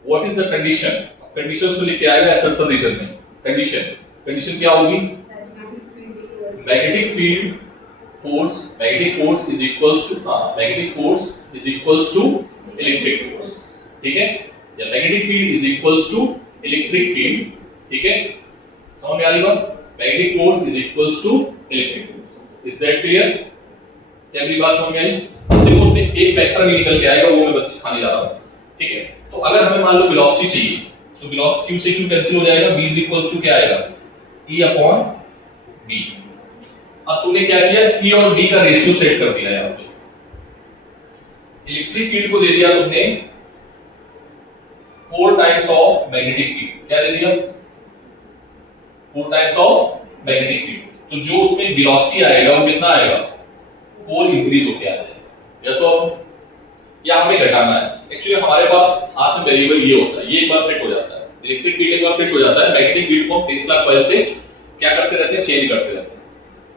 What is the condition, conditions को लेके आएगा एसएसएल रीजन में। कंडीशन क्या होगी, magnetic field force, magnetic force is equals to, magnetic force is equals to electric force, ठीक है, या magnetic field is equals to electric field, ठीक है। समझ में आ रही बात, magnetic force is equals to electric force, is that clear, क्या मेरी बात समझ में आई। देखो उसमें एक फैक्टर भी निकल के आएगा, वो मैं बच्चे खाने जा रहा हूं, ठीक है। तो अगर हमें मान लो वेलोसिटी चाहिए तो वेलोसिटी q से q कैंसिल हो जाएगा, v इज इक्वल्स टू क्या आएगा, e अपॉन v। अब तूने क्या किया, e और v का रेशियो सेट कर दिया यहां पे, इलेक्ट्रिक फील्ड को दे दिया तुमने 4 टाइम्स ऑफ मैग्नेटिक फील्ड, क्या दे दिया, 4 टाइम्स ऑफ मैग्नेटिक फील्ड, तो जो उसमें वेलोसिटी आएगा वो कितना आएगा, 4 इंक्रीज होके आ जाएगा, यस और या हमें घटाना है। एक्चुअली हमारे पास हाथ में वेरिएबल ये होता है, ये एक बार सेट हो जाता है, इलेक्ट्रिक फील्ड एक बार सेट हो जाता है, मैग्नेटिक फील्ड को हम टेस्ला कॉइल से क्या करते रहते हैं, चेंज करते रहते हैं,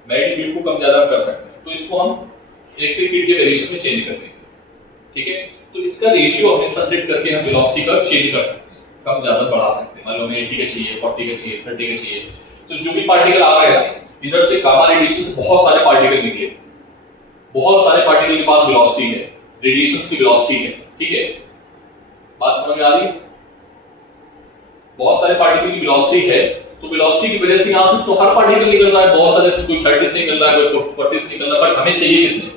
मैग्नेटिक फील्ड को कम ज्यादा कर सकते हैं, तो इसको हम इलेक्ट्रिक फील्ड के वेरिएशन में चेंज कर देंगे, ठीक है। तो इसका रेशियो हमेशा सेट करके हम वेलोसिटी का चेंज कर सकते हैं, कम ज्यादा बढ़ा सकते हैं। मान लो हमें 80 का चाहिए, 40 का चाहिए, 30 का चाहिए, तो जो भी पार्टिकल आ रहा है इधर से गामा रेडिएशन से बहुत सारे पार्टिकल निकले, बहुत सारे पार्टिकल के पास वेलोसिटी है, रेडिएशंस की वेलोसिटी है, ठीक है, बात समझ में आ रही है। बहुत सारे पार्टिकल की वेलोसिटी है, तो वेलोसिटी की वजह से यहां से तो हर पार्टिकल निकल रहा है, बहुत सारे, कोई 30 से निकल रहा है, कोई 40 से निकल रहा है, बट हमें चाहिए कितने,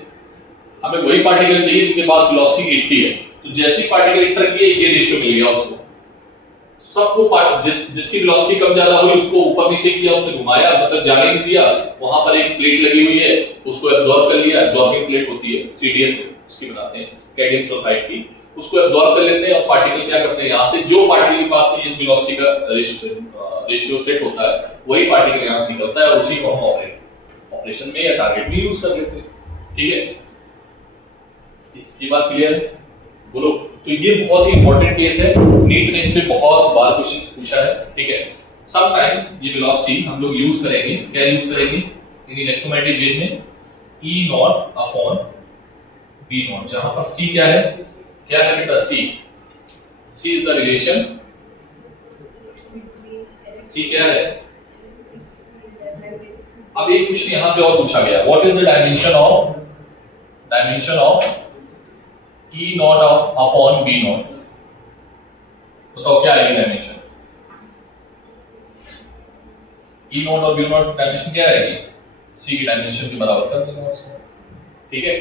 हमें वही पार्टिकल चाहिए जिनके पास वेलोसिटी 80 है। तो जैसे ही पार्टिकल इंटर किए ये रेशियो मिल गया उसको, सबको जिसकी वेलोसिटी कम ज्यादा हुई उसको ऊपर नीचे किया, उसने घुमाया, मतलब जाने नहीं दिया, वहां पर एक प्लेट लगी हुई है उसको एब्जॉर्ब कर लिया, एब्जॉर्बिंग प्लेट होती है, सीडीएस उसकी बनाते हैं कैडमियम सल्फाइड की, उसको एब्जॉर्ब कर लेते हैं और पार्टिकल क्या करते हैं, यहां से जो पार्टिकल के पास इस वेलोसिटी का रेशियो सेट होता है वही पार्टिकल यहां से निकलता है और उसी को हम ऑपरेशन में या टारगेट में यूज कर लेते हैं, ठीक है। इसकी बात क्लियर है, बोलो। तो ये बहुत ही इंपॉर्टेंट केस है, नीट ने इस पे बहुत बार क्वेश्चन पूछा है, ठीक है। समटाइम्स ये वेलोसिटी हम लोग यूज करेंगे, क्या यूज करेंगे इन इलेक्ट्रोमैग्नेटिक वेव में, E not upon B not, जहां पर C क्या है बेटा, C is the relation, C क्या है। अब एक क्वेश्चन यहां से और पूछा गया, what is the dimension of E not upon B not, बताओ क्या है डायमेंशन, E नॉट और B नॉट डायमेंशन क्या है, C की डायमेंशन के बराबर कर देना उसको, ठीक है।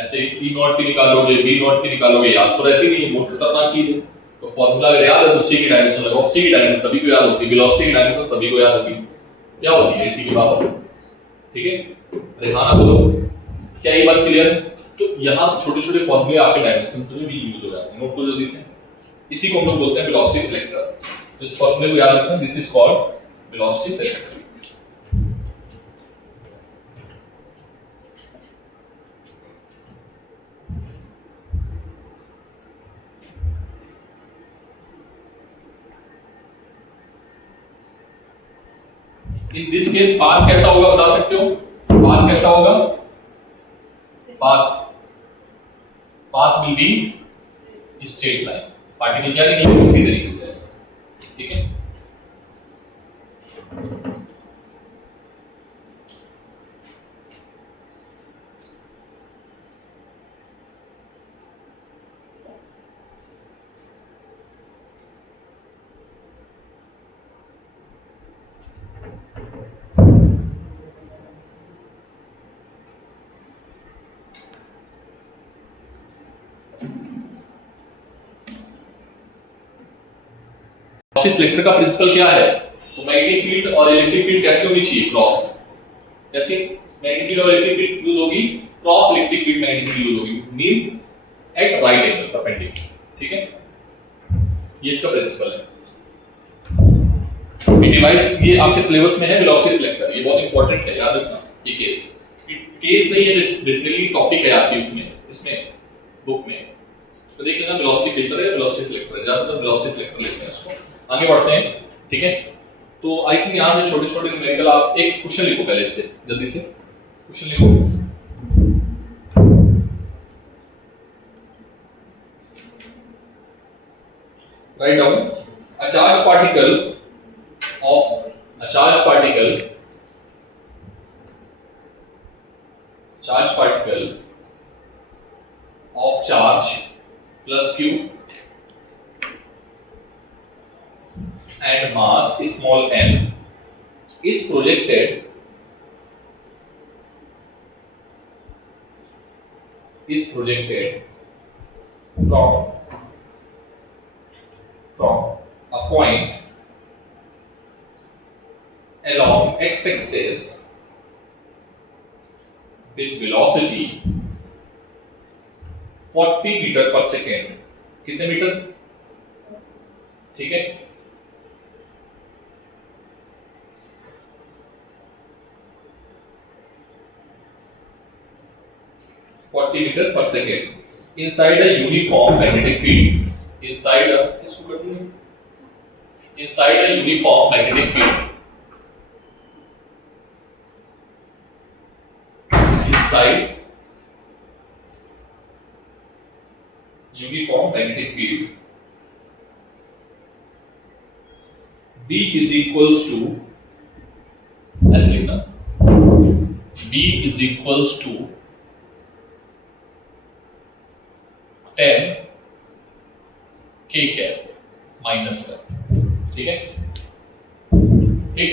ऐसे E नॉट की निकालोगे, B नॉट की निकालोगे, याद तो रहती नहीं, बहुत खतरनाक चीज है, तो फार्मूला अगर याद है तो C की डायमेंशन लगाओ, C की डायमेंशन सभी को याद होती है, वेलोसिटी की डायमेंशन सभी को याद होती है, क्या होती है 80 के बराबर, ठीक है। रेहाना बोलो, क्या ये बात क्लियर है। तो यहां से छोटे छोटे फॉर्मूले आपके डायमेंशन से भी यूज हो जाते हैं, नोट करो जल्दी से, इसी को हम लोग बोलते हैं वेलोसिटी सिलेक्टर। तो इस फॉर्मूले को याद रखना, this is called velocity selector. In this case path कैसा होगा बता सकते हो, पाथ कैसा होगा, path will be straight line, particle क्या निकलेगा, सीधे निकल जाएगा, ठीक है। इलेक्ट्रिक का प्रिंसिपल क्या है? तो मैग्नेटिक फील्ड और इलेक्ट्रिक फील्ड कैसे होनी चाहिए? क्रॉस। कैसे मैग्नेटिक फील्ड और इलेक्ट्रिक फील्ड यूज होगी? Cross electric field magnetic field use होगी, means at right angle perpendicular. ठीक है, ये इसका प्रिंसिपल है। ये डिवाइस ये आपके सिलेबस में है, वेलोसिटी सिलेक्टर, ये बहुत इंपॉर्टेंट है, याद रखना। ये केस नहीं है, बेसिकली टॉपिक है आपकी उसमें, इसमें बुक में तो देख लेना, वेलोसिटी फिल्टर है, वेलोसिटी सिलेक्टर है, ज्यादातर वेलोसिटी सिलेक्टर लेते हैं उसको। आगे बढ़ते हैं। ठीक है, तो आई थिंक यहां से छोटे छोटे न्यूमेरिकल, आप एक क्वेश्चन लिखो पहले इस पे जल्दी से, क्वेश्चन लिखो। Write down a charge particle of a charge particle of charge plus q and mass small m is projected from a point along x-axis with velocity 40 metre पर सेकेंड। कितने मीटर? ठीक है, मीटर पर second inside a uniform magnetic field, inside a uniform magnetic field, inside uniform magnetic field, B is equals to, ऐसे लिखना, B is equals to 10 k cap minus 1। ठीक है, ठीक,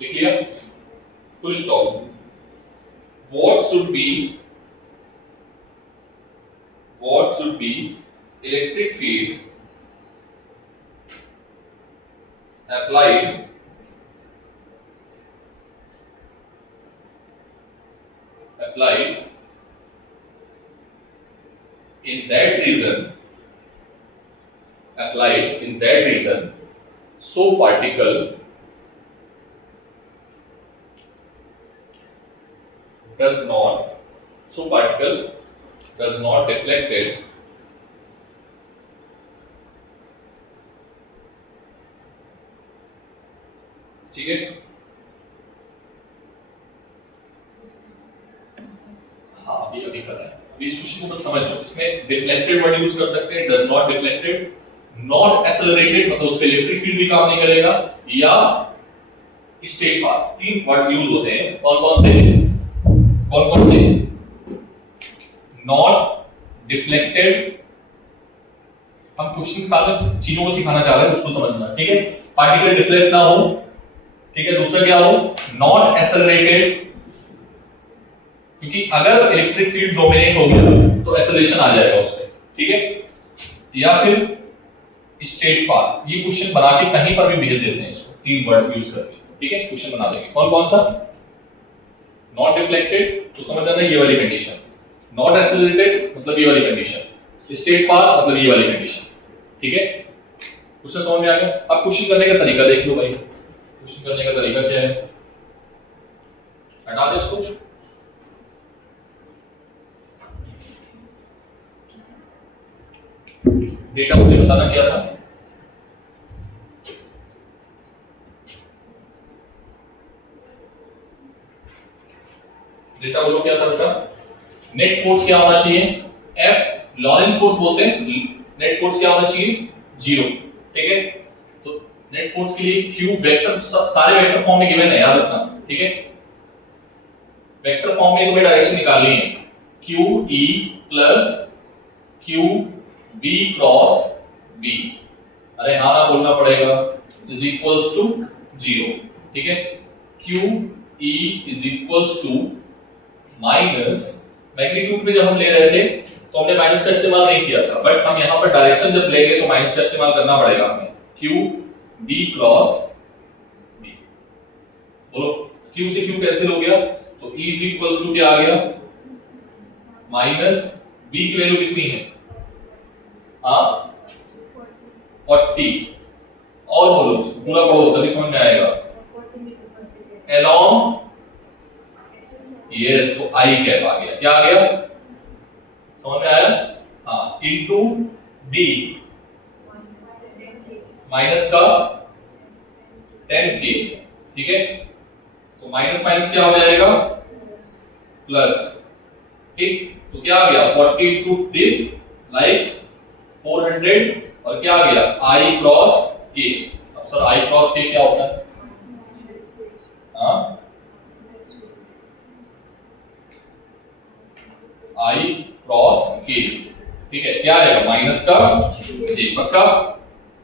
लिख लिया, full stop। what should be electric field applied in that region so particle does not deflected ठीक है, हाँ अभी कर रहा है, अभी इस क्वेश्चन को बस समझ लो। इसमें डिफ्लेक्टेड वर्ड यूज कर सकते हैं, does not deflected, not accelerated मतलब उस पे इलेक्ट्रिक फील्ड भी काम नहीं करेगा, या स्टेट पाथ। तीन वर्ड यूज होते हैं, कौन कौन से? नॉट डिफ्लेक्टेड, हम क्वेश्चन के साथ चीजों को सिखाना चाह रहे हैं, उसको समझना। ठीक है, पार्टिकल डिफ्लेक्ट ना हो, ठीक है, दूसरा क्या हो? नॉट एक्सेलरेटेड, क्योंकि अगर इलेक्ट्रिक फील्ड डोमिनेट हो गया तो एक्सेलरेशन आ जाएगा उस पे। ठीक है, या फिर स्ट्रेट पाथ। ये क्वेश्चन बना के कहीं पर भी भेज देते हैं इसको, तीन वर्ड यूज करके। ठीक है, क्वेश्चन बना देंगे। कौन कौन सा? नॉट डिफ्लेक्टेड तो समझ जाना ये वाली कंडीशन, नॉट एक्सेलरेटेड मतलब ये वाली कंडीशन, स्ट्रेट पाथ मतलब ये वाली कंडीशन। ठीक है, क्वेश्चन समझ में आ गया? अब क्वेश्चन करने का तरीका देख लो भाई। क्वेश्चन करने का तरीका क्या है? हटा दे इसको। डेटा मुझे बताना क्या था? डेटा बोलो क्या था बेटा? नेट फोर्स क्या होना चाहिए? F, लॉरेंस फोर्स बोलते हैं। नेट फोर्स क्या होना चाहिए? 0। ठीक है, तो नेट फोर्स के लिए Q वेक्टर, सारे वेक्टर फॉर्म में गिवन है, याद रखना। ठीक है, वेक्टर फॉर्म में तुम्हें डायरेक्शन निकालनी है, QE plus QB cross B, अरे हाँ ना बोलना पड़ेगा, इज इक्वल्स टू 0। ठीक है, QE is equals to minus magnitude में जब हम ले रहे थे तो हमने माइनस का इस्तेमाल नहीं किया था, बट हम यहाँ पर डायरेक्शन जब लेंगे तो माइनस का इस्तेमाल करना पड़ेगा हमें। Q B क्रॉस B, बोलो Q से Q कैंसिल हो गया तो E इज इक्वल्स टू क्या आ गया, माइनस B की वैल्यू कितनी है, हाँ 40, और बोलो पूरा पढ़ो तभी समझ में आएगा। 40 मीटर पर सेकेंड along, यस तो I कैप आ गया, क्या आ गया, समझ में आया, हाँ इनटू B माइनस का 10K, ठीक है, तो माइनस माइनस क्या हो जाएगा प्लस, ठीक, तो क्या आ गया 40 इनटू दिस लाइक 400, और क्या आ गया I क्रॉस K। अब सर I क्रॉस K क्या होता है, हाँ I क्रॉस K, ठीक है, क्या आएगा माइनस का J, पक्का,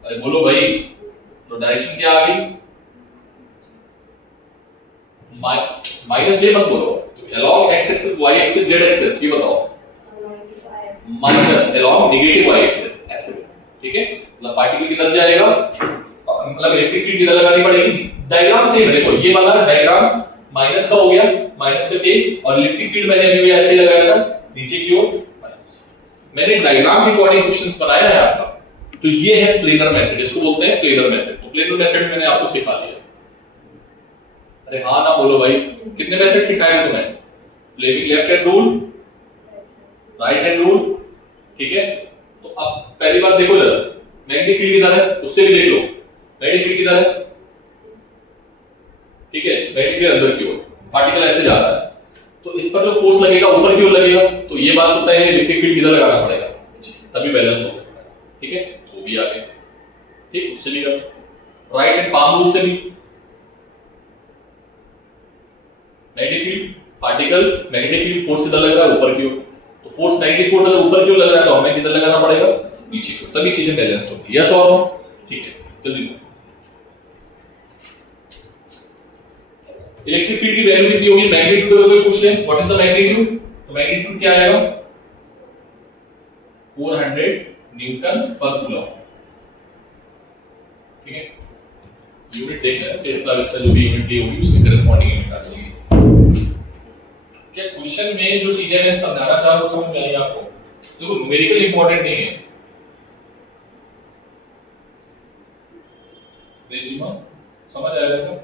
अरे बोलो भाई, तो डायरेक्शन क्या आ गई, माइनस J मत बोलो, तो along x axis y axis z axis ये बताओ, minus along negative y axis ऐसे, ठीक है, मतलब पार्टिकल किधर जाएगा, मतलब इलेक्ट्रिक फील्ड किधर लगानी पड़ेगी, डायग्राम सेम है, देखो ये वाला डायग्राम माइनस का हो गया, माइनस का K, और इलेक्ट्रिक फील्ड मैंने अभी भी ऐसे ही लगाया था नीचे की ओर माइनस, मैंने डायग्राम के अकॉर्डिंग क्वेश्चंस बनाया है आपका, तो ये है प्लेनर मेथड, इसको बोलते हैं प्लेनर मेथड, तो प्लेनर मेथड मैंने आपको सिखा दिया, अरे हाँ ना बोलो भाई, कितने मेथड सिखाए हैं तुम्हें, Fleming left hand rule, right hand rule, ठीक है, तो अब पहली बात देखो जरा, मैग्नेटिक फील्ड किधर है, उससे भी देख लो, मैग्नेटिक फील्ड किधर है, ठीक है, मैग्नेटिक फील्ड अंदर की ओर, पार्टिकल ऐसे जा रहा है, तो इस पर जो फोर्स लगेगा ऊपर की ओर लगेगा, तो ये बात होता है इलेक्ट्रिक फील्ड किधर लगाना पड़ेगा, तभी बैलेंस हो सकता है, ठीक है, तो भी आ गया, ठीक, उससे भी कर सकते, राइट हैंड पाम रूल से भी, magnetic field particle magnetic field force किधर लग रहा है ऊपर की ओर, तो फोर्स नेगेटिव फोर्स अगर ऊपर की ओर लग रहा है तो हमें किधर लगाना पड़ेगा नीचे की ओर, तभी चीजें बैलेंस्ड होंगी, यस और नो, ठीक है, जल्दी इलेक्ट्रिक फील्ड की वैल्यू कितनी होगी, मैग्नीट्यूड अगर कोई पूछ ले व्हाट इज द मैग्नीट्यूड, तो मैग्नीट्यूड क्या आएगा 400 न्यूटन पर कूलम, ठीक है, यूनिट देख लेना, टेस्ला वेस्ला जो भी यूनिट ली होगी उसके करेस्पॉन्डिंग यूनिट आ जाएगी। क्या क्वेश्चन में जो चीजें मैं समझाना चाह रहा हूं समझ में आई आपको, देखो न्यूमेरिकल इंपॉर्टेंट नहीं है, रेजिमा समझ आया था,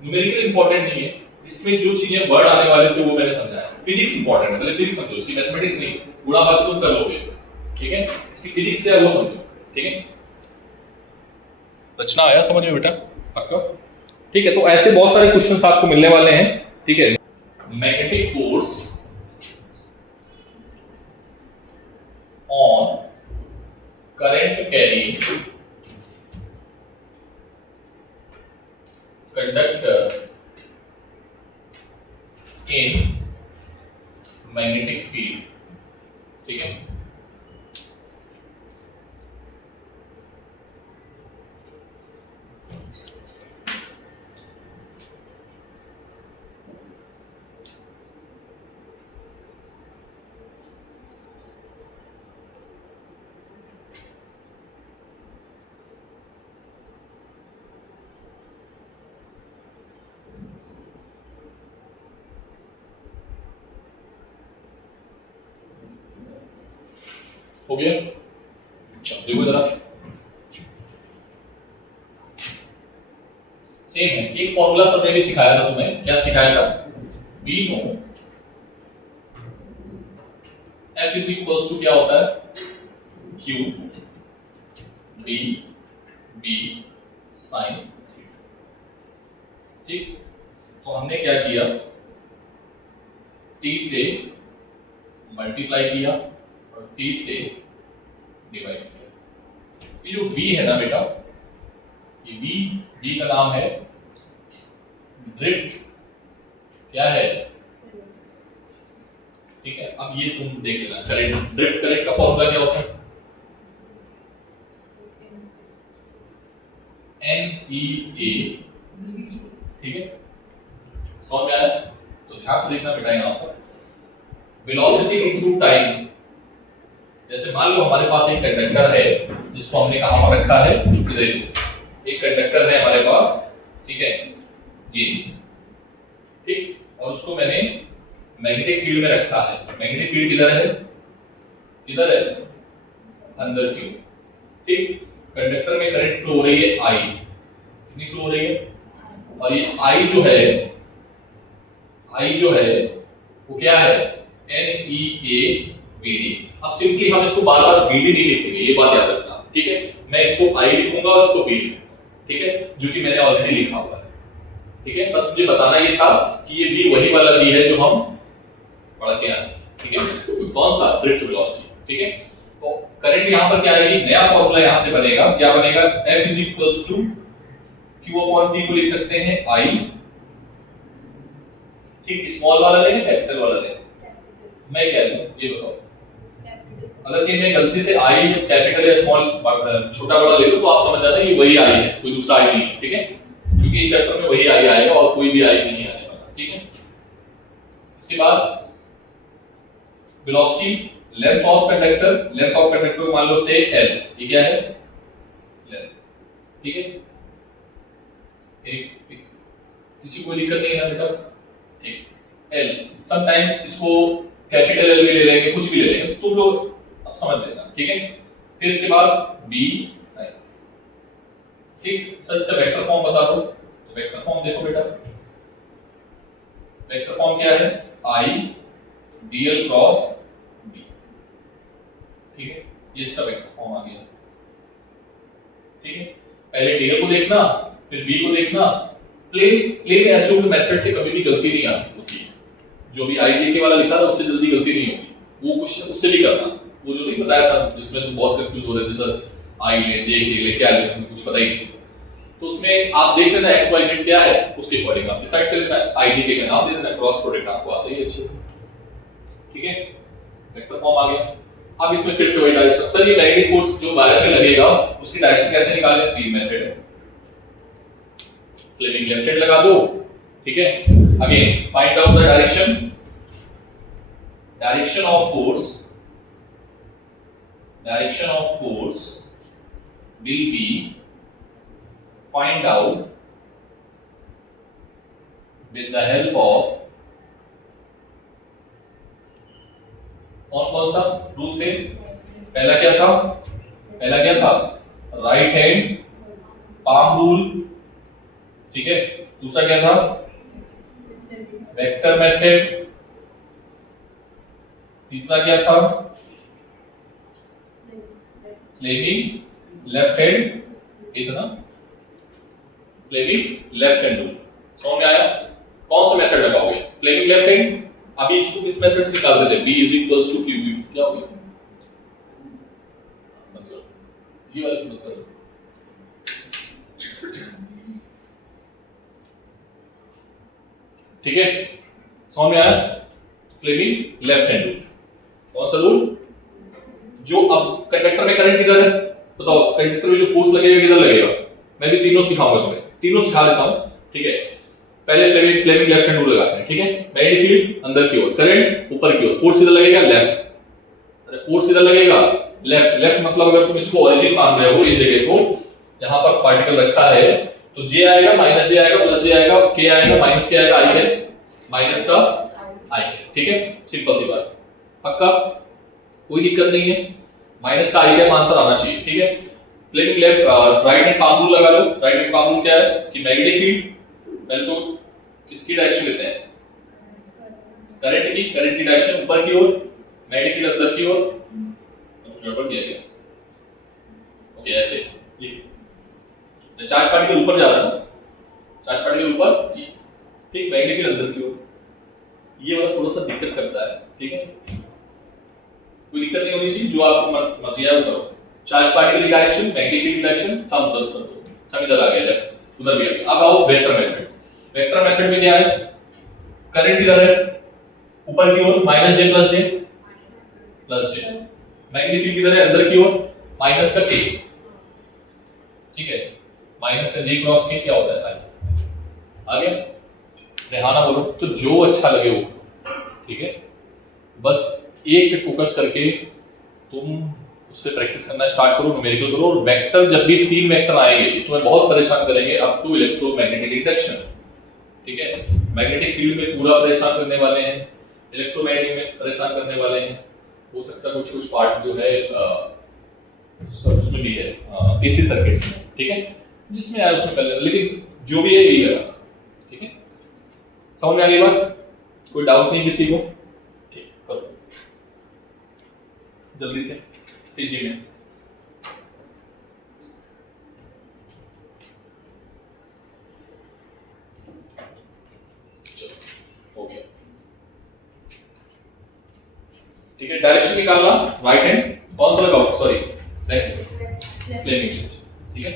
न्यूमेरिकल इंपॉर्टेंट नहीं है, इसमें जो चीजें वर्ड आने वाले थे वो मैंने समझाया, फिजिक्स इंपॉर्टेंट है, पहले फिजिक्स समझो, इसकी मैथमेटिक्स नहीं, गुणा भाग तुम कर लोगे, ठीक है, इसकी फिजिक्स क्या है वो समझो, ठीक है, रचना आया समझ में बेटा, पक्का, ठीक है, तो ऐसे बहुत सारे क्वेश्चंस आपको मिलने वाले हैं, ठीक है, magnetic force on current carrying conductor in magnetic field, ठीक है, हो गया, देखो जरा सेम है, एक फॉर्मूला सबने भी सिखाया था तुम्हें, क्या सिखाया था, we know F is equals to क्या होता है Q B B साइन, ठीक, तो हमने क्या किया T से मल्टीप्लाई किया और T से डिवाइड किया, ये जो V है ना बेटा, ये V का नाम है ड्रिफ्ट, क्या है, ठीक है, अब ये तुम देख लेना, करंट ड्रिफ्ट करंट का फॉर्मूला क्या होता है, NEA, ठीक है, समझ में आया, तो ध्यान से देखना बेटा यहाँ पर, वेलोसिटी इनटू टाइम। जैसे मान लो हमारे पास एक कंडक्टर है जिसको हमने कहां पर रखा है, इधर एक कंडक्टर है हमारे पास, ठीक है ये, ठीक, और उसको मैंने मैग्नेटिक फील्ड में रखा है। मैग्नेटिक फील्ड किधर है, इधर है, अंदर की ओर, ठीक। कंडक्टर में करंट फ्लो हो रही है आई, कितनी फ्लो हो रही है, और ये आई जो है वो क्या है, N E A B D. अब सिंपली हम इसको बार बार बी डी नहीं लिखेंगे, ये बात याद रखना, ठीक है। मैं इसको आई लिखूंगा और इसको बी लिखूंगा, ठीक है, जो कि मैंने ऑलरेडी लिखा हुआ है, ठीक है। बस मुझे बताना ये था कि ये बी वही वाला बी है जो हम पढ़ के आए, ठीक है। कौन सा, ड्रिफ्ट वेलोसिटी, ठीक है। तो करंट यहां पर क्या आएगी, नया फार्मूला यहां से बनेगा, क्या बनेगा, F is equals to Q upon T को लिख सकते हैं I, ठीक। स्मॉल वाला लें कैपिटल वाला लें, मैं क्या लूं ये बताओ। अगर कहीं मैं गलती से I कैपिटल या स्मॉल छोटा बड़ा ले लूं तो आप समझ जाना ये वही I है, कोई दूसरा I नहीं, ठीक है, क्योंकि इस चैप्टर में वही I आएगा और कोई भी I नहीं आने वाला, ठीक है। इसके बाद वेलोसिटी, लेंथ ऑफ कंडक्टर मान लो से L, ये क्या है, लेंथ, ठीक है। किसी को दिक्कत नहीं है ना बेटा, ठीक। L समटाइम्स इसको कैपिटल L भी ले लेंगे, कुछ भी ले लेंगे, तो तुम लोग अब समझ लेना, ठीक है। फिर इसके बाद B sin, ठीक। सर इसका वेक्टर फॉर्म बता दो, तो वेक्टर फॉर्म देखो बेटा, वेक्टर फॉर्म क्या है, I dl क्रॉस B, ठीक है, ये इसका वेक्टर फॉर्म आ गया, ठीक है। पहले dl को देखना, फिर b को देखना। प्लेन एल्जेब्रा मेथड से कभी भी गलती नहीं आती होती है, जो भी IJK वाला लिखा था उससे जल्दी गलती नहीं होगी, वो क्वेश्चन उससे भी करना, वो जो नहीं बताया था जिसमें तुम बहुत कंफ्यूज हो रहे थे, सर I ले JK ले क्या ले, तुम्हें कुछ पता ही नहीं, तो उसमें आप देख लेना x y z क्या है, उसके अकॉर्डिंग आप डिसाइड कर लेना, IJK का नाम दे देना, क्रॉस प्रोडक्ट आपको आता ही अच्छे से, ठीक है। वेक्टर फॉर्म आ गया। अब इसमें फिर से वही डायरेक्शन, सर ये मैग्नेटिक फोर्स जो वायर में लगेगा उसकी डायरेक्शन कैसे निकालें, तीन मेथड है। फ्लेमिंग लेफ्ट हैंड लगा दो, ठीक है। Again find out the direction of force will be find out with the help of कौन सा रूल थे, पहला क्या था, राइट हैंड पाम रूल, ठीक है। दूसरा क्या था, वेक्टर मेथड। तीसरा क्या था, फ्लेमिंग लेफ्ट हैंड, इतना फ्लेमिंग लेफ्ट हैंड रूल। समझ में आया, कौन सा मेथड लगाओगे, फ्लेमिंग लेफ्ट हैंड। अभी इसको इस मेथड से निकाल देते हैं, b is equals to q, क्या होगा, मतलब ये वाला मतलब, ठीक है। समझ में आया, फ्लेमिंग लेफ्ट हैंड रूल। कौन सा रूल, जो अब कंडक्टर में करंट किधर है बताओ, कंडक्टर में जो फोर्स लगेगा किधर लगेगा, मैं भी तीनों सिखाऊंगा तुम्हें, तीनों सिखा देता हूं, ठीक है। पहले फ्लेमिंग लेफ्ट हैंड रूल लगाते हैं, ठीक है। मैग्नेटिक फील्ड अंदर की ओर, करंट ऊपर की ओर, फोर्स किधर लगेगा, लेफ्ट। अरे फोर्स किधर लगेगा, लेफ्ट मतलब अगर तुम इसको ओरिजिन मान रहे हो, इस जगह को जहां पर पार्टिकल रखा है, तो J आएगा, माइनस J आएगा, प्लस J आएगा, K आएगा, माइनस K आएगा, I है, माइनस का I है, ठीक है। सिंपल सी बात, पक्का, कोई दिक्कत नहीं है। माइनस का I का आंसर आना चाहिए, ठीक है। Fleming left right hand palm rule लगा लो। राइट हैंड पाम रूल क्या है कि मैग्नेटिक फील्ड पहले तो किसकी डायरेक्शन लेते हैं, करंट की डायरेक्शन ऊपर की ओर, मैग्नेटिक फील्ड अंदर की ओर, गड़बड़ किया गया, ओके ऐसे, ये चार्ज पार्टिकल ऊपर जा रहा है ना, चार्ज पार्टिकल ऊपर, ये ठीक, मैग्नेटिक फील्ड अंदर की ओर, ये वाला थोड़ा सा दिक्कत करता है, ठीक है। कोई दिक्कत नहीं होनी चाहिए, जो आपको मर्जी है वो करो। चार्ज पार्टिकल की डायरेक्शन, मैग्नेटिक फील्ड की डायरेक्शन, थंब उधर कर दो, थंब इधर आ गया, लेफ्ट उधर भी आ गया। अब आओ वेक्टर मेथड। वेक्टर मेथड में क्या है, करंट किधर है, ऊपर की ओर, minus J plus J, magnetic field किधर है, अंदर की ओर, माइनस का K, ठीक है। माइनस का J क्रॉस K क्या होता है, आ गया। रेहाना बोलो, तो जो अच्छा लगे वो, ठीक है। बस एक पे फोकस करके तुम उससे प्रैक्टिस करना स्टार्ट करो, न्यूमेरिकल करो। और वेक्टर जब भी 3 वेक्टर आएंगे ये तुम्हें बहुत परेशान करेंगे अप टू इलेक्ट्रोमैग्नेटिक इंडक्शन, ठीक है। मैग्नेटिक फील्ड में पूरा परेशान करने वाले हैं, इलेक्ट्रोमैग्नेटिक में परेशान करने वाले हैं, हो सकता है कुछ कुछ पार्ट जो है उसमें भी है एसी सर्किट्स में, ठीक है, जिसमें आया उसमें कर लेना, लेकिन जो भी है यही है, ठीक है। समझ में आ गई बात? कोई डाउट नहीं किसी को? ठीक, करो जल्दी से तेजी में। हो गया, ठीक है। डायरेक्शन निकालना, राइट हैंड कौन सा लगाओ, सॉरी लेफ्ट, फ्लेमिंग लेफ्ट, ठीक है।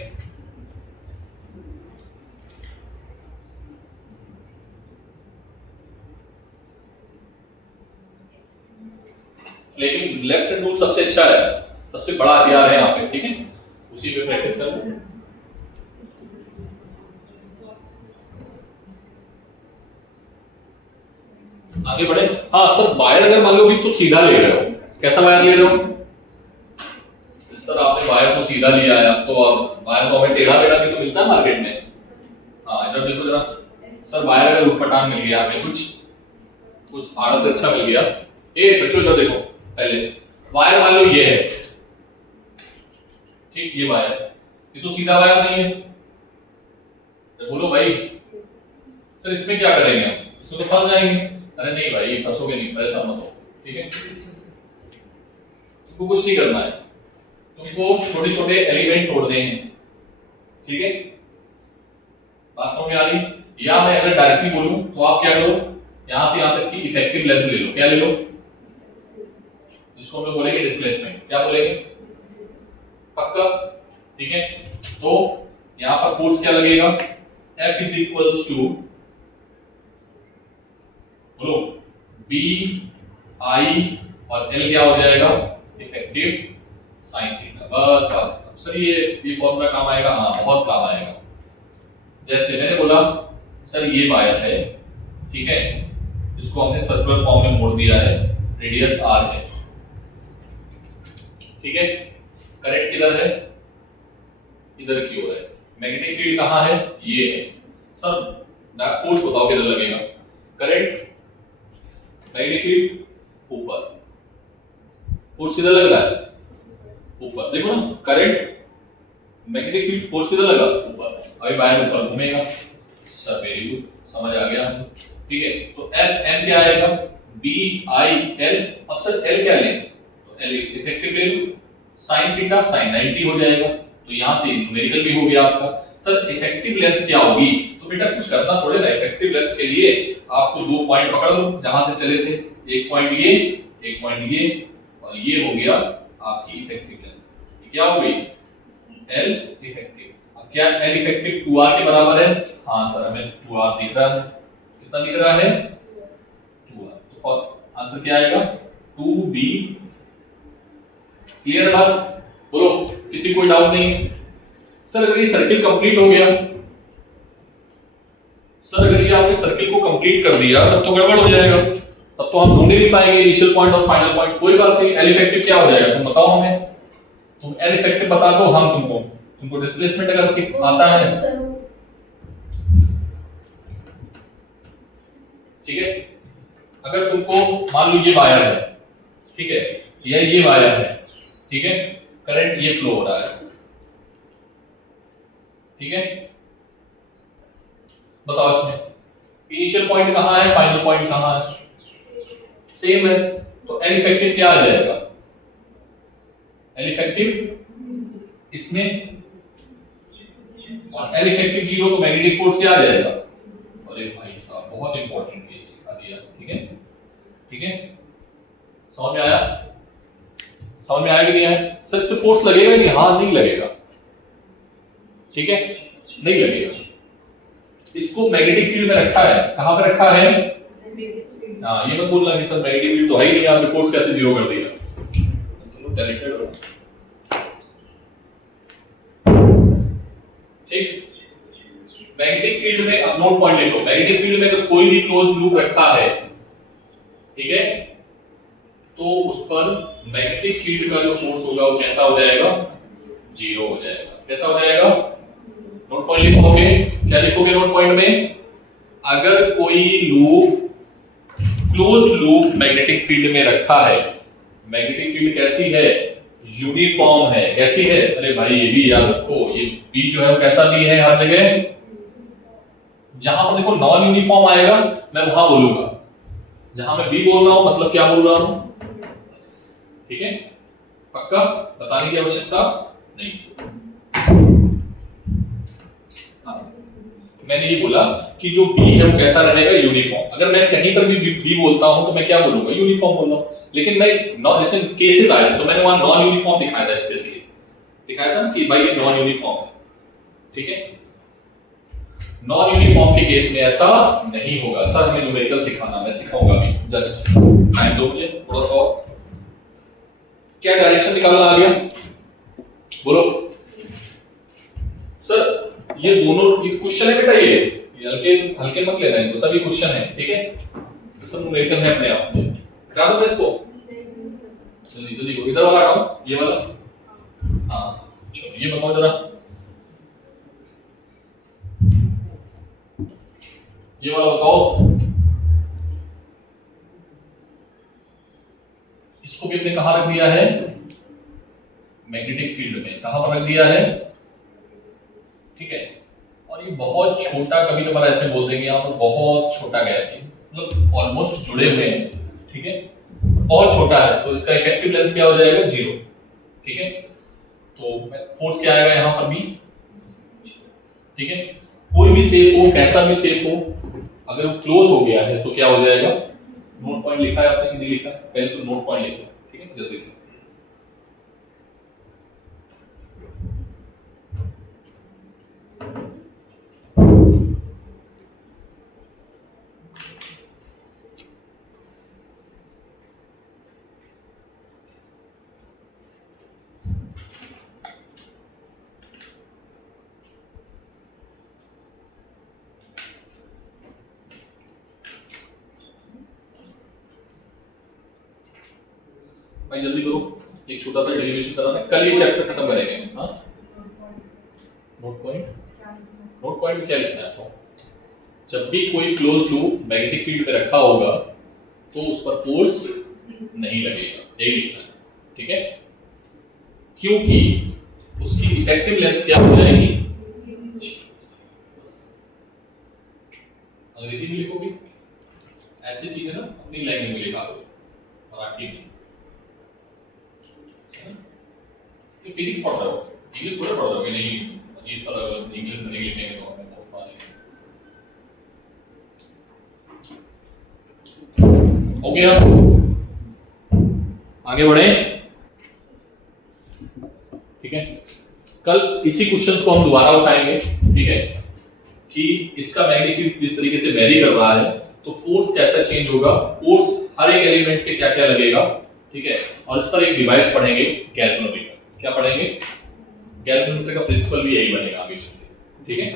फ्लेमिंग लेफ्ट हैंड रूल सबसे अच्छा है, सबसे बड़ा हथियार है यहाँ पे, ठीक है। उसी पे प्रैक्टिस कर लो। आगे बढ़े। हाँ सर, वायर अगर मान लो भी तो सीधा ले रहे हो, कैसा वायर ले रहे हो? सर आपने वायर तो सीधा लिया है, अब तो आप वायर को हमें टेढ़ा टेढ़ा भी तो मिलता है मार्केट में। हाँ इधर देखो जरा सर, वायर अगर ऊटपटांग मिल गया आपने, कुछ आड़ा तिरछा मिल गया। ए बच्चों इधर देखो, पहले वायर मान लो ये है, ठीक, ये वायर, ये तो सीधा वायर नहीं है, तो बोलो भाई सर इसमें क्या करेंगे हम, इसमें तो फंस जाएंगे। अरे नहीं भाई फंसोगे नहीं, परेशान मत हो, ठीक है। तुमको कुछ नहीं करना है, तुमको छोटे छोटे एलिमेंट तोड़ने हैं, ठीक है। बात समझ में आ रही? या मैं अगर डायरेक्टली बोलूं तो आप क्या करो, यहां से यहां तक की इफेक्टिव लेंथ ले लो। क्या ले लो? जिसको हम लोग बोलेंगे डिस्प्लेसमेंट। क्या बोलेंगे? पक्का, ठीक है। तो यहां पर फोर्स क्या लगेगा? F इज इक्वल्स टू, बोलो, बी आई और एल क्या हो जाएगा? Effective sine theta. बस बात सर, ये फॉर्मूला काम आएगा? हाँ बहुत काम आएगा। जैसे मैंने बोला सर ये वायर है, ठीक है, इसको हमने सर्कुलर फॉर्म में मोड़ दिया है, रेडियस r है, ठीक है। करंट किधर है? इधर की ओर है। मैग्नेटिक फील्ड कहाँ है? ये है। सर नेट फोर्स बताओ किधर लगेगा? करंट मैग्नेटिक फील्ड ऊपर, फोर्स किधर लग रहा है? ऊपर। देखो ना, करंट मैग्नेटिक फील्ड, फोर्स किधर लगा? ऊपर। अभी वायर ऊपर घूमेगा। सर वेरी गुड, समझ आ गया, ठीक है। तो एफ एम क्या आएगा? B I L. अब सर एल क्या लें? तो एल इफेक्टिव ले लो, साइन थीटा साइन 90 हो जाएगा। तो यहां से न्यूमेरिकल भी हो गया आपका। सर इफेक्टिव लेंथ क्या होगी? तो बेटा कुछ करना थोड़े ना, इफेक्टिव लेंथ के लिए आपको 2 पॉइंट पकड़ लो जहां से चले थे, एक पॉइंट ये, एक पॉइंट ये, और ये हो गया आपकी इफेक्टिव लेंथ। ये क्या हो गई? L effective. अब क्या एल इफेक्टिव 2r के बराबर है? हाँ सर हमें 2r दिख रहा है। कितना दिख रहा है? 2r। तो आंसर क्या आएगा? 2b। क्लियर बात? बोलो, किसी कोई डाउट नहीं? सर अगर ये सर्किल कंप्लीट हो गया, सर अगर ये आपने सर्किल को कंप्लीट कर दिया तब तो गड़बड़ हो जाएगा, तब तो हम ढूंढ ही नहीं पाएंगे इनिशियल पॉइंट और फाइनल पॉइंट। कोई बात नहीं, एल इफेक्टिव क्या हो जाएगा तुम बताओ हमें, तुम एल इफेक्टिव बता दो, हम तुमको डिस्प्लेसमेंट अगर आता है, ठीक है। अगर तुमको मान लो ये वायर है, ठीक है, ये वायर है, ठीक है, करंट ये फ्लो हो रहा है, ठीक है। बताओ इसमें इनिशियल पॉइंट कहां है, फाइनल पॉइंट कहां है? सेम है। तो एल इफेक्टिव क्या आ जाएगा? एल इफेक्टिव इसमें, और एल इफेक्टिव 0, तो मैग्नेटिक फोर्स क्या आ जाएगा? अरे भाई साहब बहुत इंपॉर्टेंट केस दिखा दिया, ठीक है, ठीक है। समझ में आया? समझ में आया कि नहीं आया? सर इस पे फोर्स लगेगा नहीं? हाँ नहीं लगेगा, ठीक है, नहीं लगेगा। इसको मैग्नेटिक फील्ड में रखा है, कहां पे रखा है? हाँ ये मत बोलना कि सर मैग्नेटिक फील्ड तो है ही नहीं, आपने फोर्स कैसे जीरो कर दिया? चलो टैलेंटेड हो, ठीक। मैग्नेटिक फील्ड में अब नोट पॉइंट लिखो, मैग्नेटिक फील्ड में अगर कोई भी क्लोज लूप रखा है, ठीक है, तो उस पर मैग्नेटिक फील्ड का जो फोर्स होगा वो कैसा हो जाएगा, जीरो हो जाएगा। कैसा हो जाएगा, नोट पॉइंट लिखोगे, क्या लिखोगे नोट पॉइंट में, अगर कोई loop closed loop magnetic field में रखा है, मैग्नेटिक फील्ड कैसी है, यूनिफॉर्म है। कैसी है, अरे भाई ये भी याद रखो, ये बी जो है वो कैसा बी है हर जगह, जहां पर देखो नॉन यूनिफॉर्म आएगा मैं वहां बोलूंगा, जहां मैं बी बोल रहा हूं मतलब क्या बोल रहा हूं, ठीक है, पक्का, बताने की आवश्यकता नहीं। मैंने ये बोला कि जो बी है वो कैसा रहेगा, यूनिफॉर्म। अगर मैं कहीं पर भी बी बोलता हूं तो मैं क्या बोलूंगा, यूनिफॉर्म बोल रहा हूं। लेकिन मैं नॉन, जैसे केसेस आए थे तो मैंने वहां नॉन यूनिफॉर्म दिखाया था, स्पेशली दिखाया था कि भाई ये नॉन यूनिफॉर्म है, ठीक है। नॉन यूनिफॉर्म के केस में ऐसा नहीं होगा। सर हमें न्यूमेरिकल सिखाना, मैं सिखाऊंगा अभी, जस्ट टाइम दो मुझे थोड़ा सा और। क्या डायरेक्शन निकालना आ गया, बोलो सर। ये दोनों ये क्वेश्चन है बेटा, ये हल्के हल्के मत लेना इनको, सब ये क्वेश्चन है, ठीक है, तो सब न्यूमेरिकल है अपने आप में। करा दो इसको, जल्दी जल्दी को, इधर वाला हटाओ, ये वाला, हाँ चलो ये बताओ जरा, ये वाला बताओ, इसको भी हमने कहां रख दिया है, मैग्नेटिक फील्ड में। कहां पर रख दिया है, ठीक है। और ये बहुत छोटा, कभी कभार ऐसे बोल देंगे यहाँ पर बहुत छोटा गैप है, मतलब ऑलमोस्ट जुड़े हुए हैं, ठीक है, बहुत छोटा है, तो इसका इफेक्टिव लेंथ क्या हो जाएगा, जीरो, ठीक है। तो फोर्स क्या आएगा यहाँ पर भी, ठीक है। कोई भी शेप हो, कैसा भी शेप हो, अगर वो क्लोज हो गया है तो क्या हो जाएगा, नोट पॉइंट लिखा है आपने कि नहीं लिखा, पहले तो नोट पॉइंट लिखो, ठीक है, जल्दी से। भाई जल्दी करो, एक छोटा सा डेरिवेशन कराना है, कल ये चैप्टर खत्म करेंगे। हाँ नोट पॉइंट, नोट पॉइंट में क्या लिखना है आपको, जब भी कोई क्लोज लूप मैग्नेटिक फील्ड में रखा होगा तो उस पर फोर्स नहीं लगेगा, यही लिखना है, ठीक है, क्योंकि उसकी इफेक्टिव लेंथ क्या हो जाएगी, अंग्रेजी में लिखोगे, ऐसी चीजें ना अपनी लैंग्वेज में लिखा दो, मराठी में। फिजिक्स पढ़ रहे हो, इंग्लिश थोड़ा पढ़ रहे हो कि नहीं, इस तरह इंग्लिश में नहीं लिखेंगे तो हमें बहुत पाएंगे। हो गया, आगे बढ़े, ठीक है। कल इसी क्वेश्चंस को हम दोबारा उठाएंगे, ठीक है, कि इसका मैग्नीट्यूड जिस तरीके से वेरी कर रहा है तो फोर्स कैसा चेंज होगा, फोर्स हर एक एलिमेंट पे क्या क्या लगेगा, ठीक है। और इस पर एक डिवाइस पढ़ेंगे, गैल्वेनोमीटर। क्या पढ़ेंगे, गैल्वेनोमीटर का प्रिंसिपल भी यही बनेगा आगे चलके, ठीक है।